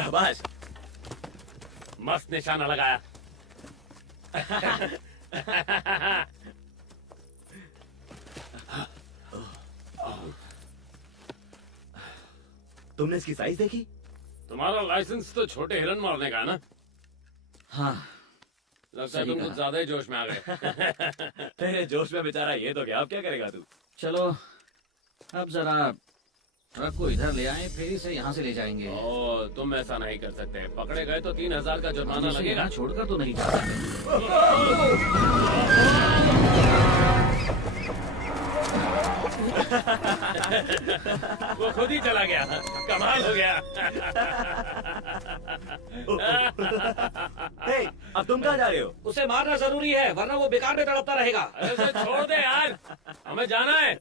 शाबाश। मस्त निशाना लगाया। तुमने इसकी साइज देखी? तुम्हारा लाइसेंस तो छोटे हिरन मारने का है ना? हाँ, लगता है सही तुम कहा। कुछ ज्यादा ही जोश में आ गए। तेरे जोश में बेचारा ये तो क्या, अब क्या करेगा तू? चलो अब जरा ट्रक को इधर ले आए, फिर इसे यहाँ से ले जाएंगे। ओ, तुम ऐसा नहीं कर सकते। पकड़े गए तो 3000 का जुर्माना इसे लगेगा। यहाँ छोड़कर तो नहीं जा सकते। वो खुद ही चला गया। कमाल हो गया। हे, अब तुम कहाँ जा रहे हो? उसे मारना जरूरी है, वरना वो बेकार में तड़पता रहेगा। अरे उसे छोड़ दे यार, हमें जाना है।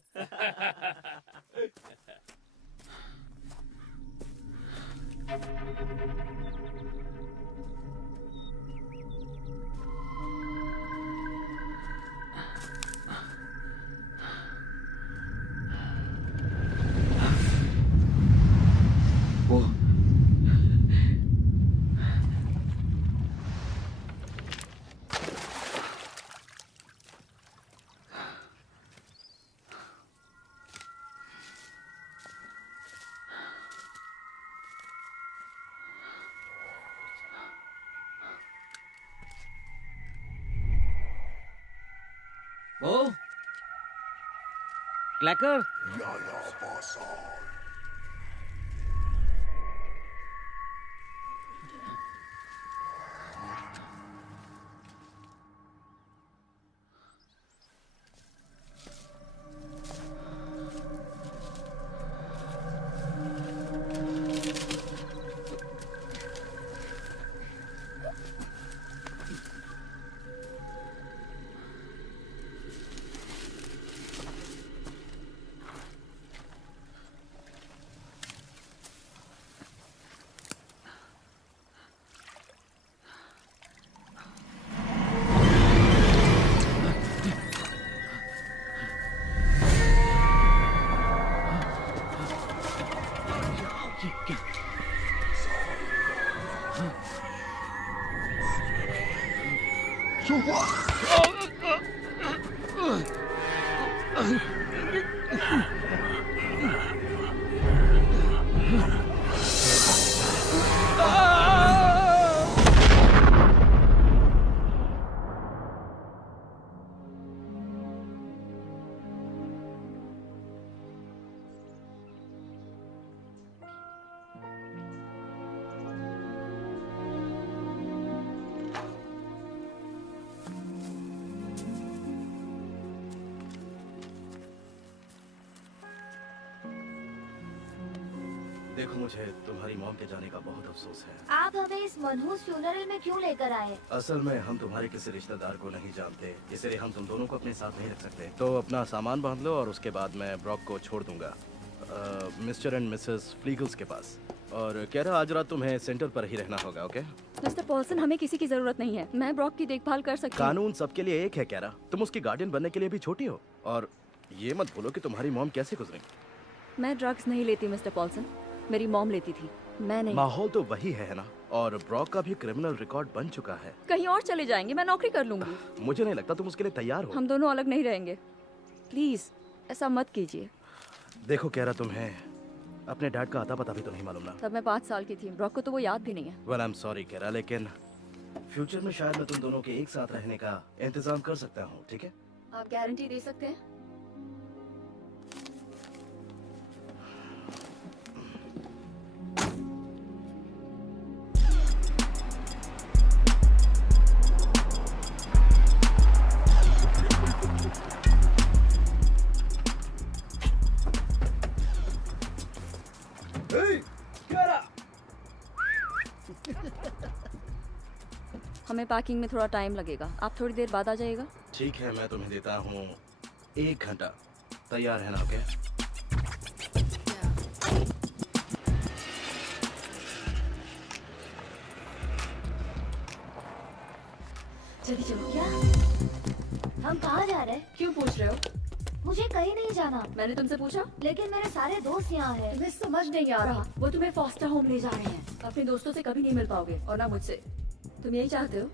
वो वो क्लैकर। देखो, मुझे तुम्हारी मॉम के जाने का बहुत अफसोस है। आप हमें इस मनहूस फ्यूनरल में क्यों लेकर आए? असल में हम तुम्हारे किसी रिश्तेदार को नहीं जानते, इसलिए हम तुम दोनों को अपने साथ नहीं रख सकते। तो अपना सामान बांध लो और उसके बाद मैं ब्रॉक को छोड़ दूंगा मिस्टर एंड मिसेस फ्लीगल्स के पास। और कह रहा आज रात तुम्हें सेंटर पर ही रहना होगा, ओके? मिस्टर पॉल्सन, हमें किसी की जरूरत नहीं है। मैं ब्रॉक की देखभाल कर सकती हूँ। कानून सबके लिए एक है, कह रहा। तुम उसकी गार्डियन बनने के लिए भी छोटी हो। और ये मत भूलो कि तुम्हारी मॉम कैसे गुजरेंगी। मैं ड्रग्स नहीं लेती मिस्टर पॉल्सन, मेरी मॉम लेती थी, मैं नहीं। माहौल तो वही है ना, और ब्रॉक का भी क्रिमिनल रिकॉर्ड बन चुका है। कहीं और चले जाएंगे, मैं नौकरी कर लूंगी। मुझे नहीं लगता तुम उसके लिए तैयार हो। हम दोनों अलग नहीं रहेंगे, प्लीज ऐसा मत कीजिए। देखो, कह रहा तुम्हें अपने डैड का आता पता भी तो नहीं मालूम ना। तब मैं 5 साल की थी, ब्रॉक को तो वो याद भी नहीं है। वेल, आई एम सॉरी कह रहा, लेकिन फ्यूचर में शायद मैं तुम दोनों के एक साथ रहने का इंतजाम कर सकता हूँ, ठीक है? आप गारंटी दे सकते हैं? हमें पैकिंग में थोड़ा टाइम लगेगा, आप थोड़ी देर बाद आ जाइएगा। ठीक है, मैं तुम्हें देता हूँ 1 घंटा। तैयार है ना? ओके? चलो क्या? हम कहाँ जा रहे हैं? क्यों पूछ रहे हो? मुझे कहीं नहीं जाना, मैंने तुमसे पूछा? लेकिन मेरे सारे दोस्त यहाँ हैं। तुम्हें समझ नहीं आ रहा। वो तुम्हें फॉस्टर होम ले जा रहे हैं। अपने दोस्तों से कभी नहीं मिल पाओगे और ना मुझसे। तुम यही चाहते हो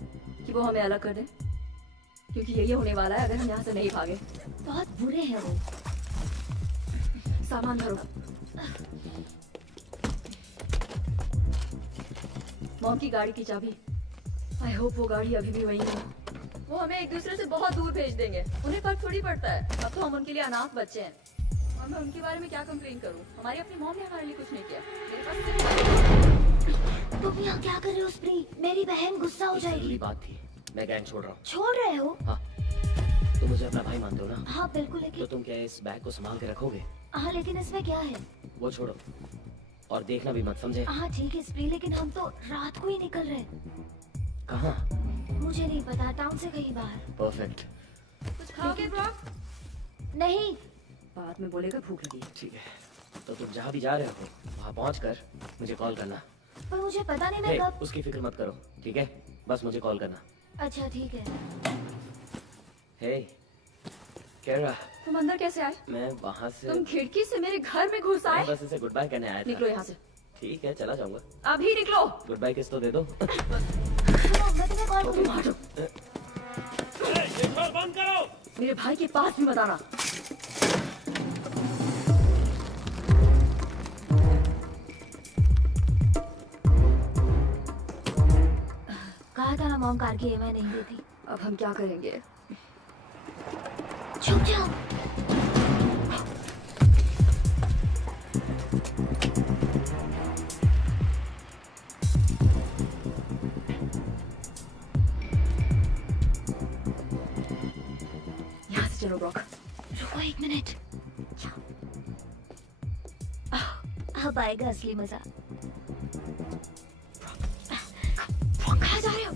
कि वो हमें अलग कर दें? क्योंकि यही होने वाला है अगर हम यहाँ से नहीं भागे। बहुत बुरे हैं वो। सामान धरो। मॉम की गाड़ी की चाबी। आई होप वो गाड़ी अभी भी वही है। वो हमें एक दूसरे से बहुत दूर भेज देंगे। उन्हें फर्क थोड़ी पड़ता है। अब तो हम उनके लिए अनाथ बच्चे हैं। और मैं उनके बारे में क्या कंप्लेन करूं? हमारी अपनी मॉम ने हमारे लिए कुछ नहीं किया। मेरे पास तुम यहाँ क्या कर रहे हो स्प्री? मेरी बहन गुस्सा हो जरूरी जाएगी। बात थी। मैं गैंग छोड़ रहा हूँ। छोड़ रहे हो? हाँ, तुम मुझे अपना भाई मानते हो ना? हाँ बिल्कुल, तो लेकिन तुम क्या इस बैग को संभाल के रखोगे? हाँ लेकिन इसमें क्या है? वो छोड़ो और देखना भी मत, समझे? हाँ ठीक है स्प्री, लेकिन हम तो रात को ही निकल रहे हैं। कहाँ? मुझे नहीं पता, टाउन से कहीं बाहर। परफेक्ट। कुछ खाओगे ब्रॉक? नहीं। बाद में बोलेगा भूख लगी है। ठीक है, तो तुम जहाँ भी जा रहे हो वहाँ पहुँचकर मुझे कॉल करना। पर मुझे पता नहीं मैं हे, कब। उसकी फिक्र मत करो, ठीक है? बस मुझे कॉल करना। अच्छा ठीक है। हे, क्या रहा? तुम अंदर कैसे आए? मैं वहाँ से तुम खिड़की से मेरे घर में घुस आए? मैं बस इसे गुड बाय कहने आया निकलो था। यहाँ से। ठीक है, चला जाऊंगा। अभी निकलो। गुड बाय किस तो दे दो। सुनो, मैं तुम्हें कॉल तुम करूँगा। हटो। मेरे भाई के पास भी मत आना। कहा था ना मॉम कार की EMI नहीं देती। अब हम क्या करेंगे? छुप जाओ। यहाँ से चलो ब्रॉक। रुको एक मिनट। अब आएगा असली मजा। कहाँ जा रहे हो?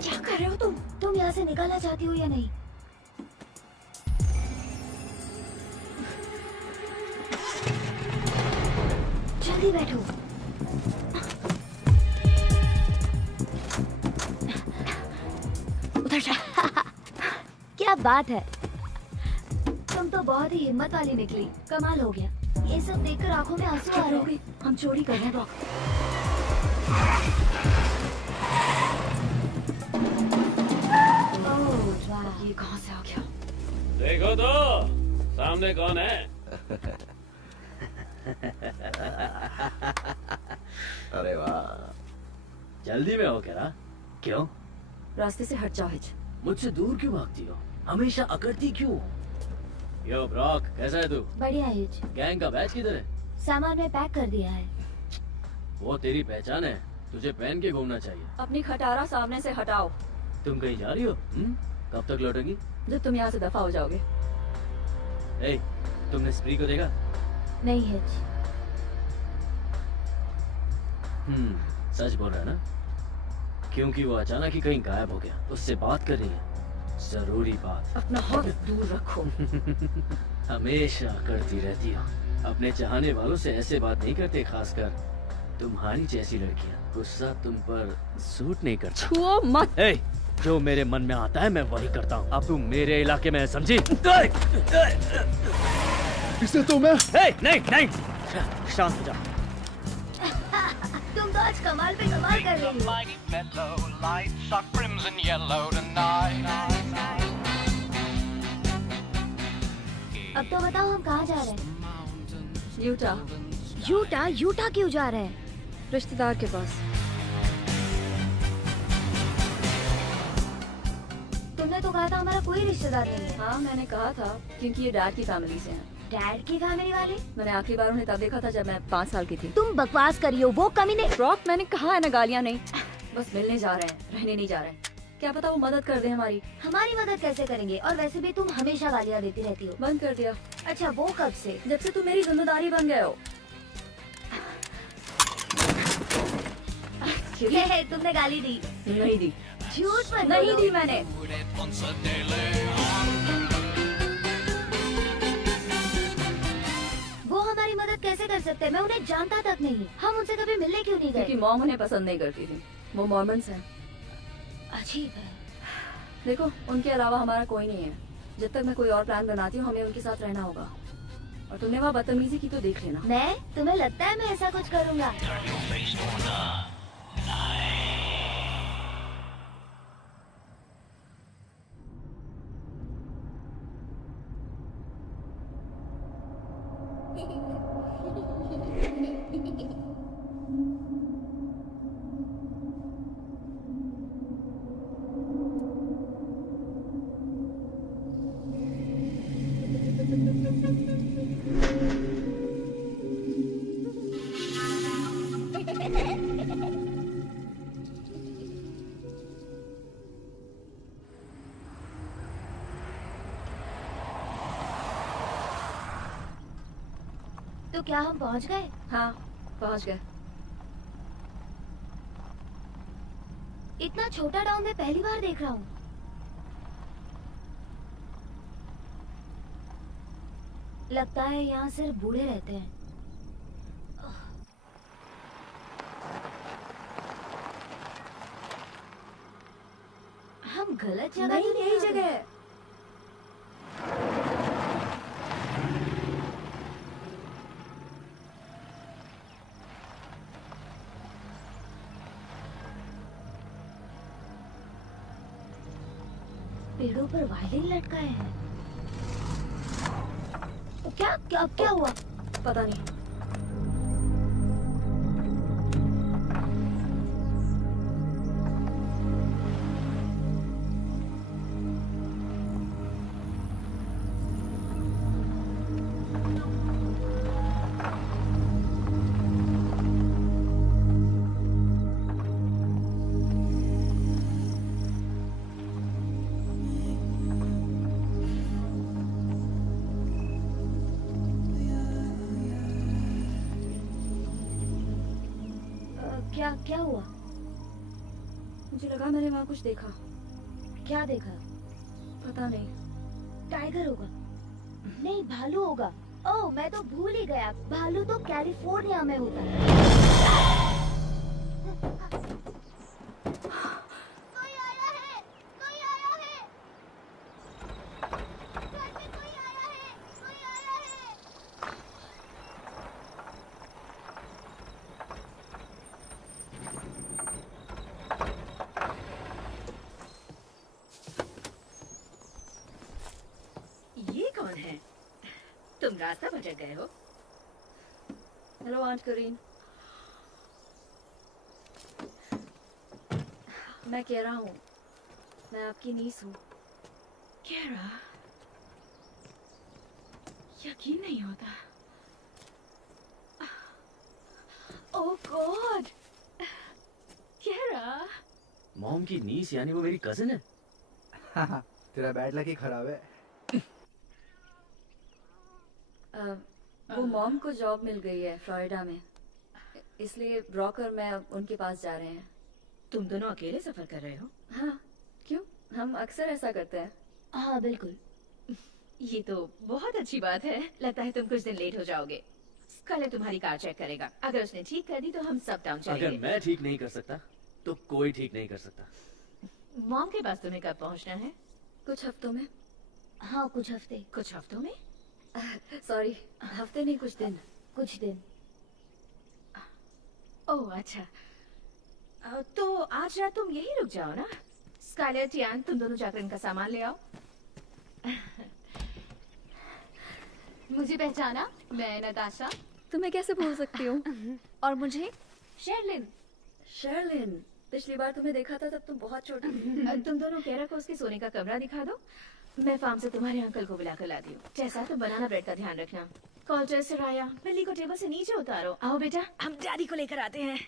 क्या कर रहे हो तुम? तुम यहाँ से निकलना चाहती हो या नहीं? जल्दी बैठो। उधर जा। क्या बात है, तुम तो बहुत ही हिम्मत वाली निकली। कमाल हो गया। ये सब देखकर आंखों में आंसू आ रहे हैं। हम चोरी कर रहे हैं ब्रॉक। ओह वाह। ये कहाँ से आ गया? देखो तो सामने कौन है? अरे वाह, जल्दी में हो क्या? क्यों? रास्ते से हट जाओ हिच। मुझसे दूर क्यों भागती हो? हमेशा अकड़ती क्यों? यो ब्रॉक, कैसा है तू? बढ़िया हिच। गैंग का बैच किधर है? सामान में पैक कर दिया है। वो तेरी पहचान है, तुझे पहन के घूमना चाहिए। अपनी खटारा सामने से हटाओ। तुम कहीं जा रही हो? कब तक लौटेंगी? जब तुम यहाँ से दफा हो जाओगे। ए, तुमने स्प्री को देखा? नहीं हिच। सच बोल रहा है ना? क्योंकि वो अचानक ही कहीं गायब हो गया। उससे बात कर रही है, जरूरी बात। अपना हाथ दूर रखो। हमेशा करती रहती हो। अपने चाहने वालों से ऐसे बात नहीं करते, खासकर तुम्हारी जैसी लड़कियां। गुस्सा तुम पर सूट नहीं करता। छुओ मत। ए, जो मेरे मन में आता है मैं वही करता हूँ। अब तुम मेरे इलाके में है, समझी? इसे तो मैं नहीं नहीं, शांत हो जा। तुम तो आज कमाल पे कमाल कर रही हो। Mighty mellow lights are crimson yellow tonight. अब तो बताओ हम कहाँ जा रहे हैं? Utah, Utah? यूटा क्यों जा रहे हैं? रिश्तेदार के पास। तुमने तो कहा था हमारा कोई रिश्तेदार नहीं है। हाँ मैंने कहा था, क्योंकि ये डैड की फैमिली से हैं। डैड की फैमिली वाले? मैंने आखिरी बार उन्हें तब देखा था जब मैं 5 साल की थी। तुम बकवास करियो, वो कमीने। ब्रॉक, मैंने कहा है ना, गालियाँ नहीं। बस मिलने जा रहे हैं, रहने नहीं जा रहे हैं। क्या पता वो मदद कर दे हमारी। हमारी मदद कैसे करेंगे? और वैसे भी तुम हमेशा गालियाँ देती रहती हो। बंद कर दिया। अच्छा, वो कब से? जब से तुम मेरी जिम्मेदारी बन गए हो। तुमने गाली दी? नहीं दी। झूठ मत नहीं बोलो। दी मैंने। वो हमारी मदद कैसे कर सकते हैं? मैं उन्हें जानता तक नहीं। हम उनसे कभी मिलने क्यों नहीं क्योंकि गए? मॉम उन्हें पसंद नहीं करती थी। वो मॉर्मन्स हैं। अजीब है। देखो, उनके अलावा हमारा कोई नहीं है। जब तक मैं कोई और प्लान बनाती हूँ, हमें उनके साथ रहना होगा। और तुमने वहाँ बदतमीजी की तो देख लेना। मैं? तुम्हें लगता है मैं ऐसा कुछ करूँगा? तो क्या हम पहुंच गए? हाँ, पहुँच गए। इतना छोटा टाउन मैं पहली बार देख रहा हूँ। लगता है यहाँ सिर्फ बूढ़े रहते हैं। हम गलत जगह नहीं, तो यही आ गए? जगह है। पेड़ों पर वायलिन लटकाए हैं। क्या क्या क्या हुआ? पता नहीं। क्या क्या हुआ? मुझे लगा मैंने वहाँ कुछ देखा। क्या देखा? पता नहीं। टाइगर होगा? नहीं, भालू होगा। ओह, मैं तो भूल ही गया। भालू तो कैलिफोर्निया में होता है। कोई आया है! कोई आया है! घर में कोई आया है! कोई आया है! ये कौन है? तुम रास्ता भटक गए हो? हेलो आंट करीन। मैं कह रहा हूँ, मैं आपकी नीस हूँ। केरा, यकीन नहीं होता। ओह गॉड, केरा। मॉम की नीस यानी वो मेरी कजिन है? तेरा बैड लक ही खराब है। वो मॉम को जॉब मिल गई है फ्लोरिडा में, इसलिए ब्रॉक और मैं अब उनके पास जा रहे हैं। तुम दोनों अकेले सफर कर रहे हो? हाँ, क्यों? हम अक्सर ऐसा करते हैं। हाँ, बिल्कुल। ये तो बहुत अच्छी बात है। लगता है तुम कुछ दिन लेट हो जाओगे। कल तुम्हारी कार चेक करेगा। अगर उसने ठीक कर दी तो हम सब टाउन अगर चलेंगे। मैं ठीक नहीं कर सकता तो कोई ठीक नहीं कर सकता। मॉम के पास तुम्हें कब पहुंचना है? कुछ हफ्तों में। हाँ, कुछ हफ्ते। कुछ हफ्तों में? सॉरी, हफ्ते नहीं, कुछ दिन। कुछ दिन। ओह अच्छा। तो आज रात तुम यही रुक जाओ ना। स्काइलर, टियान, तुम दोनों जाकर इनका सामान ले आओ। मुझे पहचाना? मैं नताशा। तुम्हें कैसे भूल सकती हूँ? और मुझे शेरलिन। शर्लिन, पिछली बार तुम्हें देखा था तब तुम बहुत छोटी थी। तुम दोनों केरा को उसके सोने का कमरा दिखा दो। मैं फार्म से तुम्हारे अंकल को बुलाकर लाती हूँ। जैसा तो बनाना ब्रेड का ध्यान रखना। कॉल्टर, सराया, बिल्ली को टेबल से नीचे उतारो। आओ बेटा, हम डैडी को लेकर आते हैं।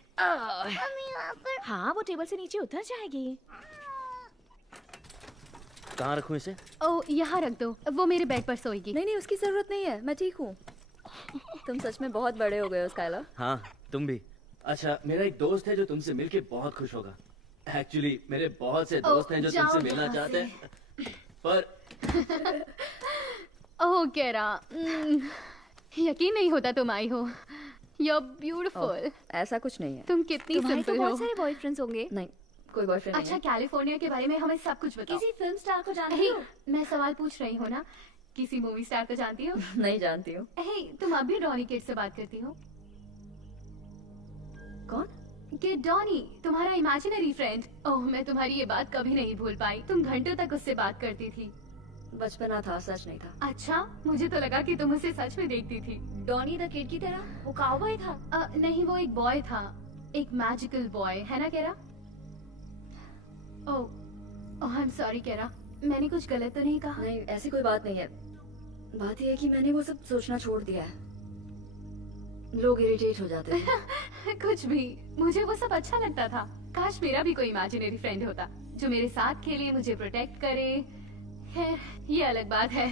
हाँ, वो टेबल से नीचे उतर जाएगी। कहाँ रखूं इसे? ओह, यहाँ रख दो, वो मेरे बेड पर सोएगी। नहीं नहीं, उसकी जरूरत नहीं है, मैं ठीक हूँ। तुम सच में बहुत बड़े हो गए हो स्काइलर। हाँ, तुम भी। अच्छा, मेरा एक दोस्त है जो तुमसे मिलके बहुत खुश होगा। एक्चुअली मेरे बहुत से दोस्त हैं जो जाओ तुमसे मिलना यहाँ चाहते हैं, पर ओह केरा, यकीन नहीं होता तुम आई हो। You are beautiful. ऐसा कुछ नहीं है। तुम कितनी तुम्हारे तो सिंपल हो। बहुत सारे बॉयफ्रेंड्स होंगे। नहीं, कोई बॉयफ्रेंड अच्छा, कैलिफोर्निया के बारे में हमें सब कुछ बताओ। किसी फिल्म स्टार को जानती हे, हो? मैं सवाल पूछ रही हूँ ना, किसी मूवी स्टार को जानती हो? नहीं जानती हूँ। हे, तुम अब भी डॉनी किड से बात करती हो? कौन? किड डॉनी, तुम्हारा इमेजिनरी फ्रेंड। ओह, मैं तुम्हारी ये बात कभी नहीं भूल पाई। तुम घंटों तक उससे बात करती थी। बचपना था, सच नहीं था। अच्छा, मुझे तो लगा कि तुम उसे सच में देखती थी। डॉनी द किड की तरह? वो काउबॉय था? नहीं, वो एक बॉय था, एक मैजिकल बॉय, है ना केरा? ओह, आई एम सॉरी केरा, मैंने कुछ गलत तो नहीं कहा? नहीं, ऐसी कोई बात नहीं है। बात यह है कि मैंने वो सब सोचना छोड़ दिया है। लोग इरिटेट हो जाते हैं। कुछ भी, मुझे वो सब अच्छा लगता था। काश मेरा भी कोई इमेजिनरी फ्रेंड होता जो मेरे साथ खेले, मुझे प्रोटेक्ट करे। खैर, ये अलग बात है।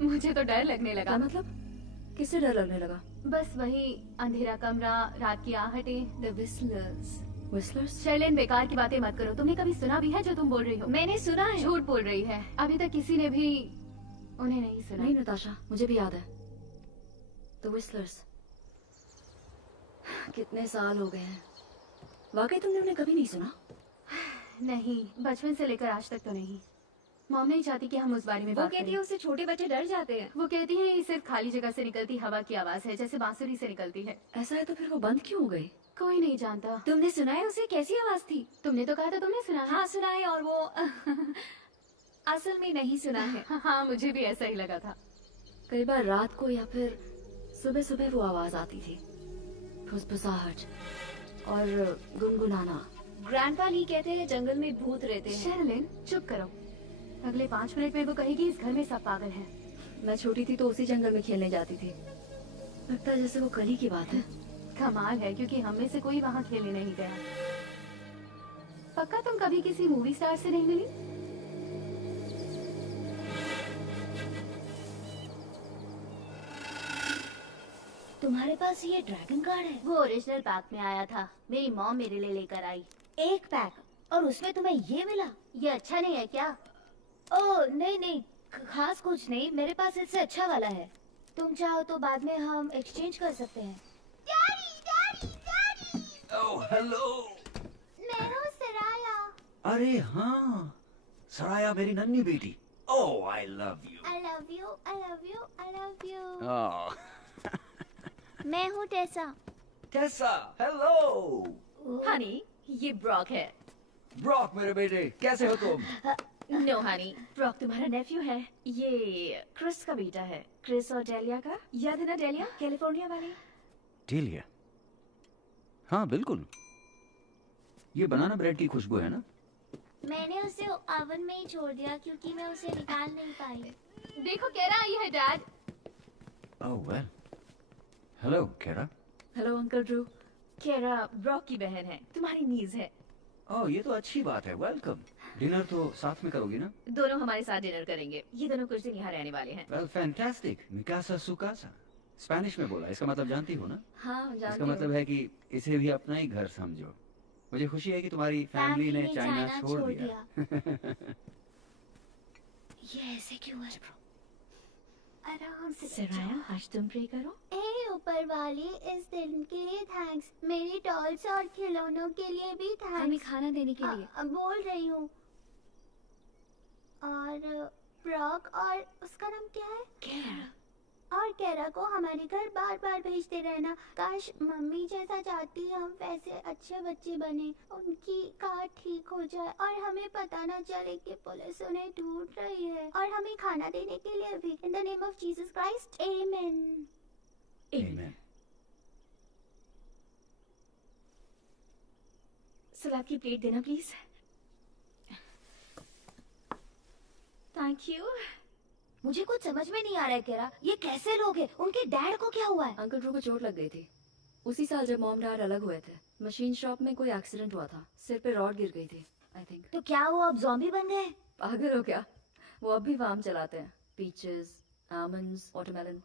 मुझे तो डर लगने लगा। क्या मतलब? किससे डर लगने लगा? बस वही अंधेरा कमरा, रात की आहटें। The whistlers. विस्लर्स? शर्लिन, बेकार की बातें मत करो। तुमने कभी सुना भी है जो तुम बोल रही हो? मैंने सुना है। झूठ बोल रही है, अभी तक किसी ने भी उन्हें नहीं सुना। नहीं नताशा, मुझे भी याद है। The whistlers. कितने साल हो गए हैं। वाकई तुमने उन्हें कभी नहीं सुना? नहीं, बचपन से लेकर आज तक तो नहीं। मॉम नहीं चाहती कि हम उस बारे में वो बात कहती करें। है उससे छोटे बच्चे डर जाते हैं। वो कहती है ये सिर्फ खाली जगह से निकलती हवा की आवाज है, जैसे बांसुरी से निकलती है। ऐसा है तो फिर वो बंद क्यों हो गई? कोई नहीं जानता। तुमने सुना है उसे? कैसी आवाज थी? तुमने तो कहा था तुमने सुना है। हाँ सुना है, और वो असल में नहीं सुना है। हाँ, मुझे भी ऐसा ही लगा था। कई बार रात को या फिर सुबह सुबह वो आवाज आती थी, फुसफुसाहट और गुनगुनाना। ग्रैंडपा ली कहते हैं जंगल में भूत रहते हैं। शर्लिन, चुप करो। अगले 5 मिनट में वो कहेगी इस घर में सब पागल हैं। मैं छोटी थी तो उसी जंगल में खेलने जाती थी। लगता है जैसे वो कल ही की बात है। कमाल है, क्योंकि हम में से कोई वहाँ खेलने नहीं गया। पक्का तुम कभी किसी मूवी स्टार से नहीं मिली? तुम्हारे पास ये ड्रैगन कार्ड है? वो ओरिजिनल पैक में आया था, मेरी मॉम मेरे लिए लेकर आई। एक पैक, और उसमें तुम्हें ये मिला? ये अच्छा नहीं है क्या? ओह नहीं नहीं, खास कुछ नहीं, मेरे पास इससे अच्छा वाला है। तुम चाहो तो बाद में हम एक्सचेंज कर सकते हैं। Oh hello. मैं हूँ सराया। अरे हाँ, सराया मेरी नन्ही बेटी। Oh I love you. I love you, I love you, I love you। Oh मैं हूँ टेसा। टेसा, हेलो। हनी, ये ब्रॉक है। ब्रॉक मेरे बेटे, कैसे हो तुम? नो हनी, ब्रॉक तुम्हारा नेफ्यू है। ये क्रिस का बेटा है। क्रिस और डेलिया का। याद है ना डेलिया, कैलिफोर्निया वाली? डेलिया? हाँ बिल्कुल, ये बनाना ब्रेड की खुशबू है ना? मैंने उसे ओवन में ही छोड़ दिया क्योंकि मैं उसे निकाल नहीं पाई। देखो केरा आई है डैड। ओह वेल, हेलो केरा। Hello uncle Drew. केरा ब्रॉक की बहन है, तुम्हारी नीज है। ओह ये तो अच्छी बात है, वेलकम। डिनर तो साथ में करोगी ना? दोनों हमारे साथ डिनर करेंगे। ये दोनों कुछ दिन यहाँ रहने वाले हैं। वेल फैंटास्टिक, मिकासा सुकासा। स्पेनिश में बोला, इसका मतलब जानती हो ना? हाँ इसका जानती मतलब हूँ। है कि इसे भी अपना ही घर समझो। मुझे खुशी है कि तुम्हारी फैमिली ने चाइना छोड़ दिया। ये ऐसे क्यों है ब्रो? आराम से सराया, आज तुम प्रे करो। ए ऊपर वाली, इस दिन के लिए थैंक्स। मेरी डॉल्स और खिलौनों के लिए भी हमें थैंक्स। खाना देने के लिए। बोल रही हूँ। और ब्रॉक और उसका नाम क्या है? केरा। और केरा को हमारे घर बार बार भेजते रहना। काश मम्मी जैसा चाहती हम वैसे अच्छे बच्चे बने, उनकी कार ठीक हो जाए और हमें पता न चले कि पुलिस उन्हें ढूंढ रही है, और हमें खाना देने के लिए भी। In the name of Jesus Christ, amen. Amen. सलाद की प्लेट देना प्लीज। Thank you. मुझे कुछ समझ में नहीं आ रहा है केरा, ये कैसे लोग हैं? उनके डैड को क्या हुआ है? अंकल ड्रू को चोट लग गई थी उसी साल जब मॉम डैड अलग हुए थे। मशीन शॉप में कोई एक्सीडेंट हुआ था, सिर पे रॉड गिर गई थी आई थिंक। तो क्या वो अब ज़ॉम्बी बन गए? पागल हो क्या? वो अब भी फार्म चलाते हैं। Peaches, almonds, watermelon.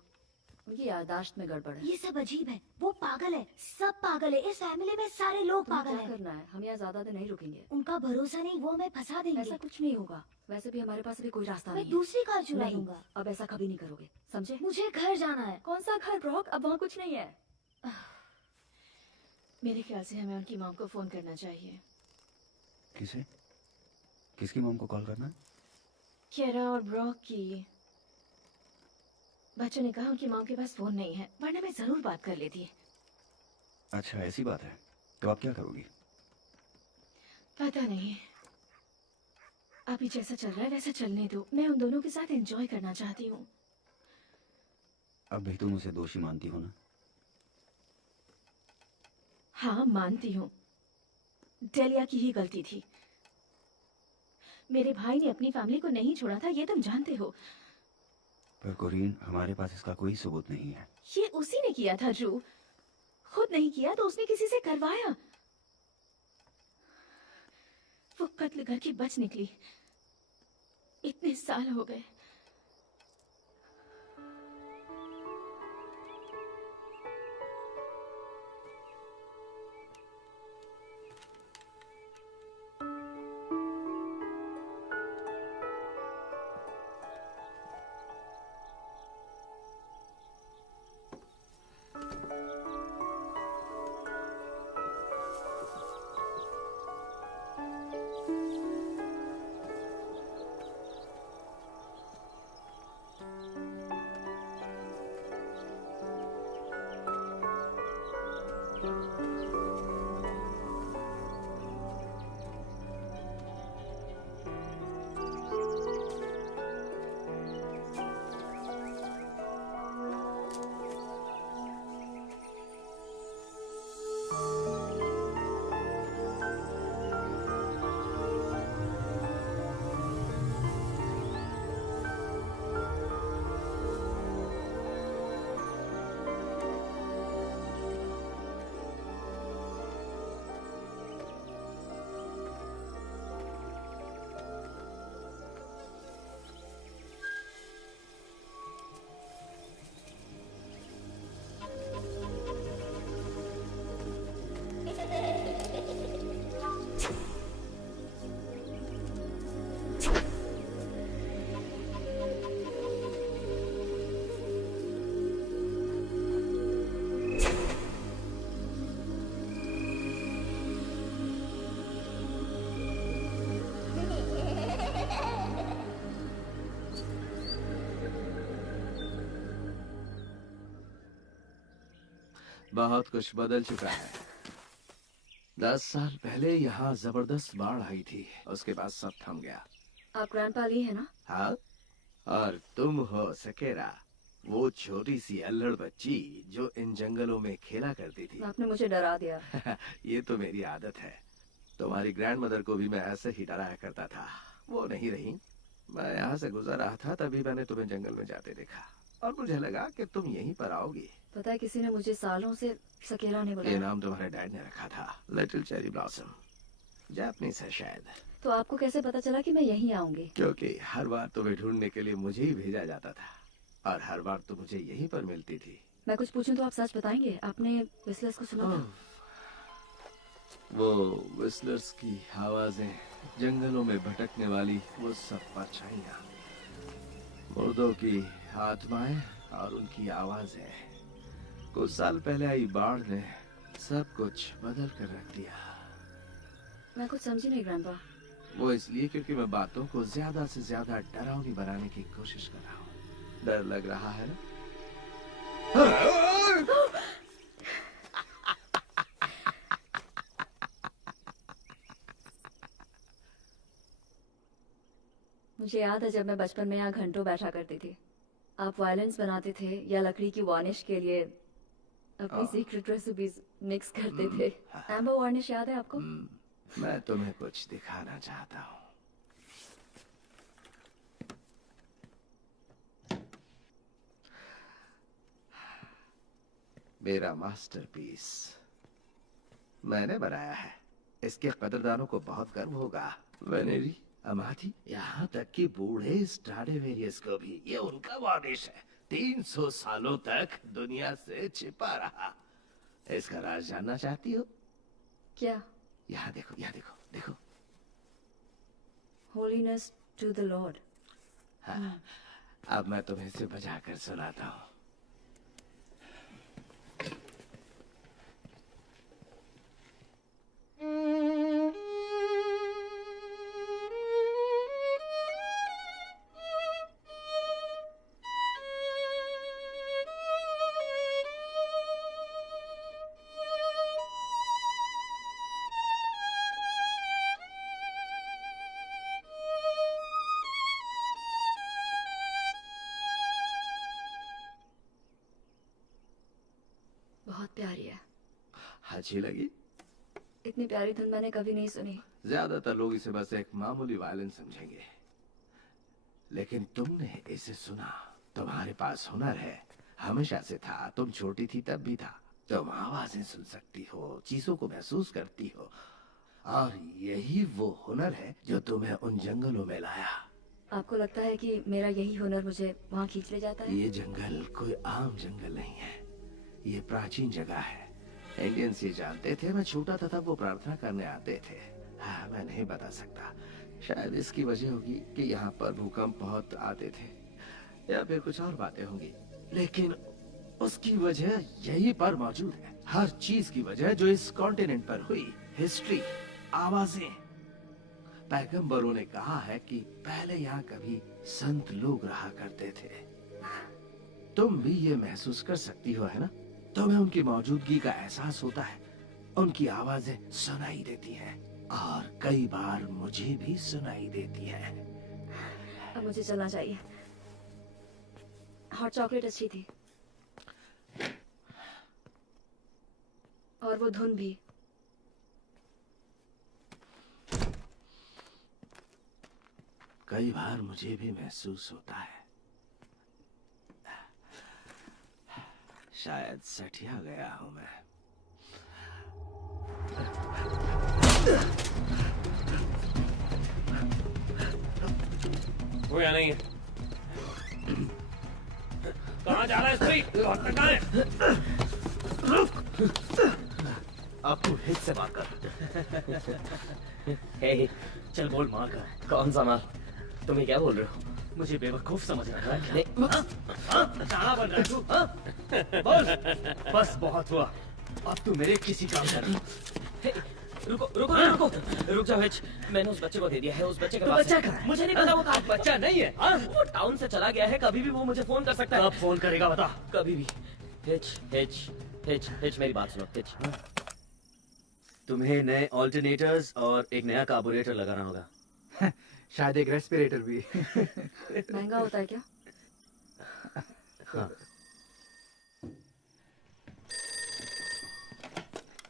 उनकी याददाश्त में गड़बड़ है। ये सब अजीब है। वो पागल है, सब पागल है। इस फैमिली में सारे लोग तुम्हें पागल क्या हैं। करना है? हम यहाँ ज्यादा दिन नहीं रुकेंगे। उनका भरोसा नहीं, वो हमें फंसा देंगे। ऐसा कुछ नहीं होगा। वैसे भी हमारे पास अभी कोई रास्ता मैं नहीं है। दूसरी कार चुरा नहीं, लूंगा। अब ऐसा कभी नहीं करोगे, समझे? मुझे घर जाना है। कौन सा घर ब्रॉक? अब वहाँ कुछ नहीं है। मेरे ख्याल से हमें उनकी मॉम को फोन करना चाहिए। किसे? किसकी मॉम को कॉल करना है? कियारा और ब्रॉक की। बच्चों ने कहा उनकी मॉम के पास फोन नहीं है, वरना मैं जरूर बात कर लेती। अच्छा ऐसी बात है, तो आप क्या करोगी? पता नहीं, अभी जैसा चल रहा है वैसा चलने दो। मैं उन दोनों के साथ एंजॉय करना चाहती हूँ। अब भी तुम उसे दोषी मानती हो ना? हाँ मानती हूँ, डेलिया की ही गलती थी। मेरे भाई ने अपनी फैमिली को नहीं छोड़ा था, ये तुम जानते हो। पर कोरीन, हमारे पास इसका कोई सबूत नहीं है। ये उसी ने किया था ड्रू, खुद नहीं किया तो उसने किसी से करवाया। वो कत्ल करके बच निकली। इतने साल हो गए। बहुत कुछ बदल चुका है। 10 साल पहले यहाँ जबरदस्त बाढ़ आई थी, उसके बाद सब थम गया। आप ग्रैंडपा ली है ना? हाँ, और तुम हो सकेरा, वो छोटी सी अल्लड़ बच्ची जो इन जंगलों में खेला करती थी। आपने मुझे डरा दिया। ये तो मेरी आदत है। तुम्हारी ग्रैंडमदर को भी मैं ऐसे ही डराया करता था। वो नहीं रही। मैं यहाँ से गुजर रहा था, तभी मैंने तुम्हें जंगल में जाते देखा और मुझे लगा कि तुम यहीं पर आओगी। पता है, किसी ने मुझे सालों से सकेला ने ये बुलाया। नाम तुम्हारे डैड ने रखा था, लिटिल चेरी ब्लॉसम। जापानीज है शायद। तो आपको कैसे पता चला कि मैं यहीं आऊंगी? क्योंकि हर बार तुम्हें ढूंढने के लिए मुझे ही भेजा जाता था और हर बार तुम मुझे यहीं पर मिलती थी। मैं कुछ पूछूं तो आप सच बताएंगे? आपने विस्लर्स को सुना था? वो विस्लर्स की आवाजें, जंगलों में भटकने वाली वो सब परछाइयां, मुर्दों की आत्माएं और उनकी आवाजें। कुछ साल पहले आई बाढ़ ने सब कुछ बदल कर रख दिया। मैं कुछ समझी नहीं ग्रैंडपा। वो इसलिए क्योंकि मैं बातों को ज्यादा से ज्यादा डरावनी बनाने की कोशिश कर रहा हूँ। डर लग रहा है ना? मुझे याद है जब मैं बचपन में यहाँ घंटों बैठा करती थी। आप वायलेंस बनाते थे या लकड़ी की वार्निश के लिए अपनी सीक्रेट रेसिपीज मिक्स करते थे। एम्बर वार्निश याद है आपको? मैं तुम्हें कुछ दिखाना चाहता हूँ। मेरा मास्टरपीस मैंने बनाया है। इसके कदरदानों को बहुत गर्व होगा। वेनेरी, अमाथी, यहाँ तक कि बूढ़े स्ट्राडिवेरियस को भी ये उनका वार्निश है। 300 सालों तक दुनिया से छिपा रहा। इसका राज जानना चाहती हो? क्या? यहाँ देखो, यहाँ देखो, देखो। Holiness to the lord. हाँ, अब मैं तुम्हें इसे बजा कर सुनाता हूँ। अच्छी लगी? इतनी प्यारी धुन मैंने कभी नहीं सुनी। ज्यादातर लोग इसे बस एक मामूली वायलिन समझेंगे, लेकिन तुमने इसे सुना। तुम्हारे पास हुनर है, हमेशा से था। तुम छोटी थी तब भी था। तुम आवाजें सुन सकती हो, चीजों को महसूस करती हो, और यही वो हुनर है जो तुम्हें उन जंगलों में लाया। आपको लगता है कि मेरा यही हुनर मुझे वहाँ खींच ले जाता है? ये जंगल कोई आम जंगल नहीं है, ये प्राचीन जगह है। इंडियंस ये जानते थे। मैं छोटा था तब वो प्रार्थना करने आते थे। हाँ, मैं नहीं बता सकता। शायद इसकी वजह होगी कि यहाँ पर भूकंप बहुत आते थे, या फिर कुछ और बातें होंगी, लेकिन उसकी वजह यहीं पर मौजूद है। हर चीज की वजह जो इस कॉन्टिनेंट पर हुई, हिस्ट्री, आवाजें। पैगंबरों ने कहा है कि पहले यहाँ कभी संत लोग रहा करते थे। तुम भी ये महसूस कर सकती हो, है ना? तुम्हें उनकी मौजूदगी का एहसास होता है। उनकी आवाजें सुनाई देती हैं, और कई बार मुझे भी सुनाई देती हैं। अब मुझे चलना चाहिए। हॉट चॉकलेट अच्छी थी, और वो धुन भी। कई बार मुझे भी महसूस होता है शायद सठिया गया हूं मैं। वो यहाँ नहीं है। कहाँ जा रहा है स्त्री? कहाँ है? आपको हिट से मार कर। हे, चल बोल माँ का। कौन सा माल? तुम ये क्या बोल रहे हो? मुझे बेवकूफ समझ रहा है क्या? चाणा बन रहा है तू? बोल, बस बहुत हुआ। अब तू मेरे किसी काम का नहीं। रुको रुको रुको रुक जाओ हिच। मैंने उस बच्चे को दे दिया है। उस बच्चे के पास बच्चा कहाँ है? मुझे नहीं पता वो कहाँ बच्चा नहीं है। वो टाउन से चला गया है। कभी भी वो मुझे फोन कर सकता है। कब फोन करेगा बता। कभी भी। हिच हिच हिच हिच मेरी बात सुनो हिच। तुम्हें नए ऑल्टरनेटर्स और एक नया कार्बोरेटर लगाना होगा। शायद एक रेस्पिरेटर भी। महंगा होता है क्या? हाँ।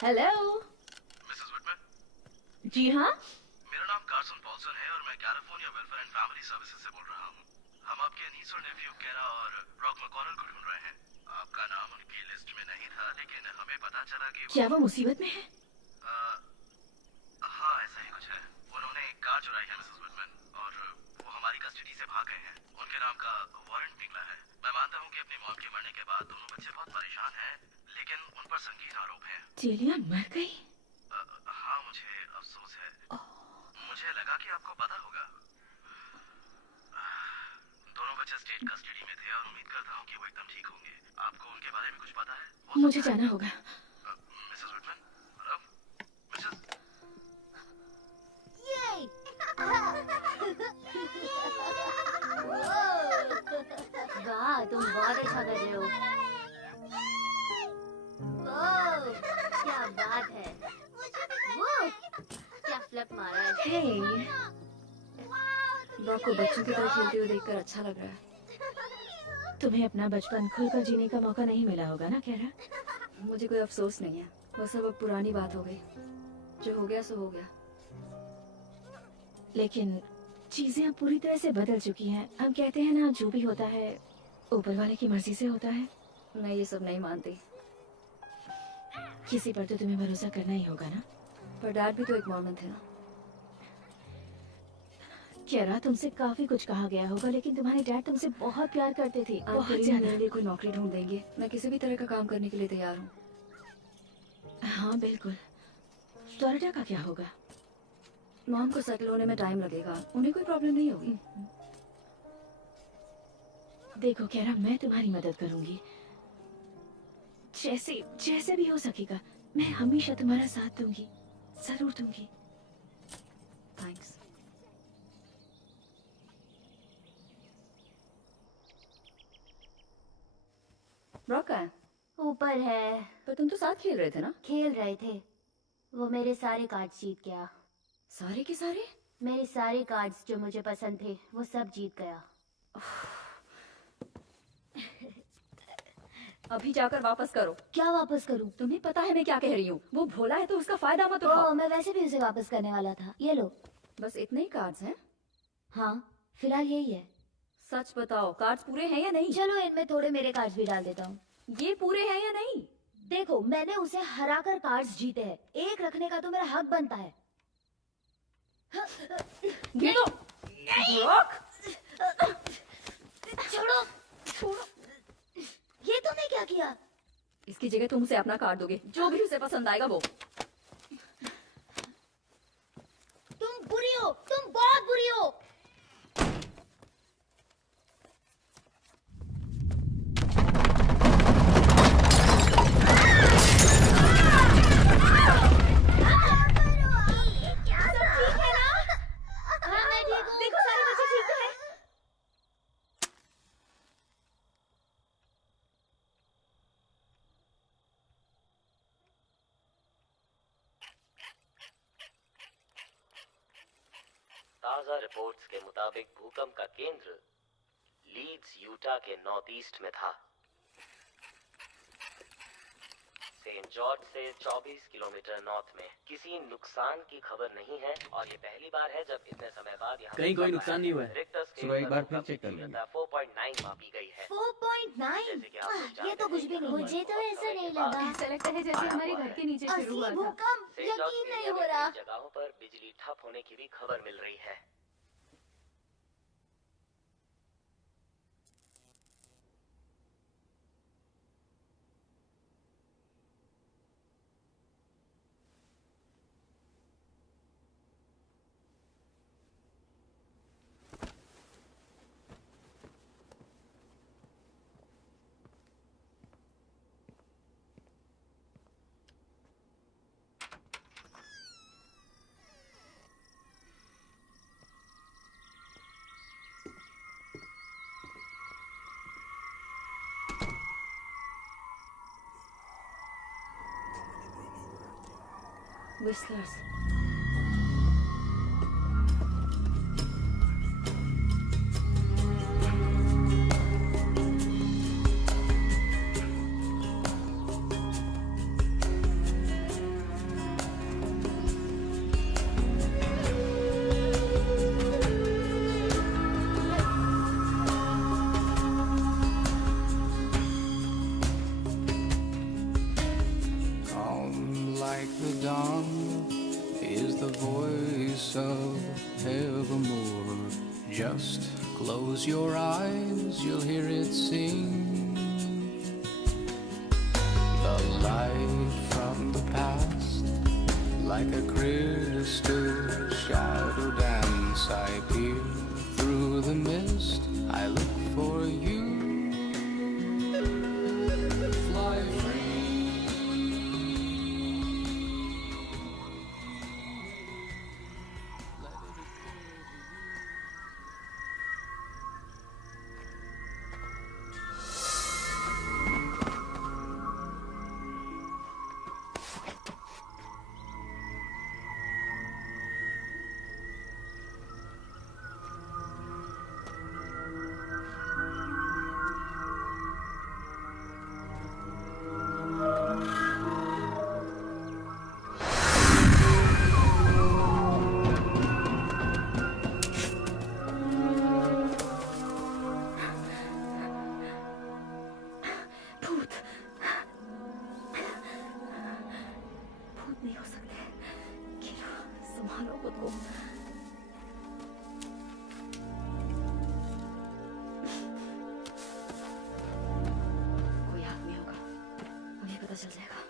हेलो। मिसेस विटमैन, जी हाँ। मेरा नाम कार्सन पॉल्सन है और मैं California welfare and family services से बोल रहा हूँ। हम आपके नीस और नेफ्यू केरा और रॉक मैकॉनल को ढूंढ रहे हैं। आपका नाम उनकी लिस्ट में नहीं था, लेकिन हमें पता चला कि क्या वो मुसीबत में है? हाँ, ऐसा ही कुछ है। उन्होंने एक कार चुराई है मिसेस विटमैन, और वो हमारी कस्टडी से भाग गए हैं। उनके नाम का वारंट निकला है। मैं मानता हूँ कि अपनी मॉम के मरने के बाद दोनों बच्चे बहुत परेशान हैं, लेकिन उन पर संगीन आरोप है। जेलियन मर गई? हाँ, मुझे अफसोस है। मुझे लगा कि आपको पता होगा। दोनों बच्चे स्टेट कस्टडी में थे और उम्मीद करता हूँ कि वो एकदम ठीक होंगे। आपको उनके बारे में कुछ पता है? मुझे जाना होगा। Mrs Whitman, hello Mrs. वाह, तुम बहुत अच्छा कर रहे हो। ओह, क्या बात है। वो क्या फ्लिप मारा है। हे, रॉक को बच्चों की तरह खेलते हुए देखकर अच्छा लग रहा है। तुम्हें अपना बचपन खुलकर जीने का मौका नहीं मिला होगा ना केरा? मुझे कोई अफसोस नहीं है। वो सब अब पुरानी बात हो गई। जो हो गया सो हो गया। लेकिन चीजें अब पूरी तरह से बदल चुकी हैं। हम कहते हैं ना, जो भी होता है ऊपर वाले की मर्जी से होता है। मैं ये सब नहीं मानती। किसी पर तो तुम्हें भरोसा करना ही होगा ना। पर डैड भी तो एक मॉर्मन थे ना। केरा, तुमसे काफी कुछ कहा गया होगा, लेकिन तुम्हारे डैड तुमसे बहुत प्यार करते थे, आपके बहुत लिए ज्यादा। मेरे लिए कोई नौकरी ढूंढ देंगे। मैं किसी भी तरह का काम करने के लिए तैयार हूँ। हाँ बिल्कुल। फ्लोरिडा का क्या होगा? मॉम को सेटल होने में टाइम लगेगा। उन्हें कोई प्रॉब्लम नहीं होगी। देखो केरा, मैं तुम्हारी मदद करूंगी, जैसे जैसे भी हो सकेगा। मैं हमेशा तुम्हारा साथ दूंगी, जरूर दूंगी। थैंक्स। रॉक कहाँ है? ऊपर है। पर तुम तो साथ खेल रहे थे ना? खेल रहे थे। वो मेरे सारे कार्ड्स जीत गया। सारे के सारे? मेरे सारे कार्ड्स जो मुझे पसंद थे वो सब जीत गया। अभी जाकर वापस करो। क्या वापस करूं? तुम्हें पता है मैं क्या कह रही हूँ। वो भोला है तो उसका फायदा मत उठाओ। मैं वैसे भी उसे वापस करने वाला था। ये लो। बस इतने ही कार्ड्स हैं? हाँ, फिलहाल यही है। सच बताओ, कार्ड्स पूरे हैं या नहीं? चलो इनमें थोड़े मेरे कार्ड्स भी डाल देता हूँ। ये पूरे हैं या नहीं? देखो, मैंने उसे हराकर कार्ड्स जीते हैं, एक रखने का तो मेरा हक बनता है। ये तो ब्रॉक! छोड़ो, छोड़ो। ये तूने क्या किया? इसकी जगह तुम उसे अपना कार्ड दोगे, जो भी उसे पसंद आएगा वो। तुम बुरी हो, तुम बहुत बुरी हो। ताज़ा रिपोर्ट्स के मुताबिक भूकंप का केंद्र लीड्स यूटा के नॉर्थ ईस्ट में था। सेंट जॉर्ज से 24 किलोमीटर नॉर्थ में। किसी नुकसान की खबर नहीं है और ये पहली बार है जब इतने समय बाद यहाँ कहीं कोई नुकसान नहीं हुआ है। चलो एक बार फिर चेक कर लेंगे। 4.9 मापी गई है। 4.9? ये तो कुछ भी नहीं। मुझे तो ऐसा नहीं लगा। ऐसा लगता है जैसे हमारे घर के नीचे शुरू हुआ असली था। भूकंप, यकीन नहीं हो रहा। जगहों पर बिजली ठप होने की भी खबर मिल रही है। Whistlers. Calm like the dawn is the voice of evermore. Just close your eyes, you'll hear it sing. The light from the past, like a crystal shadow dance. I peer through the mist, I look for you. Fly भूत भूत नहीं हो सकते। कीरा, संभालो खुद को। कोई आदमी होगा, अभी पता चल जाएगा।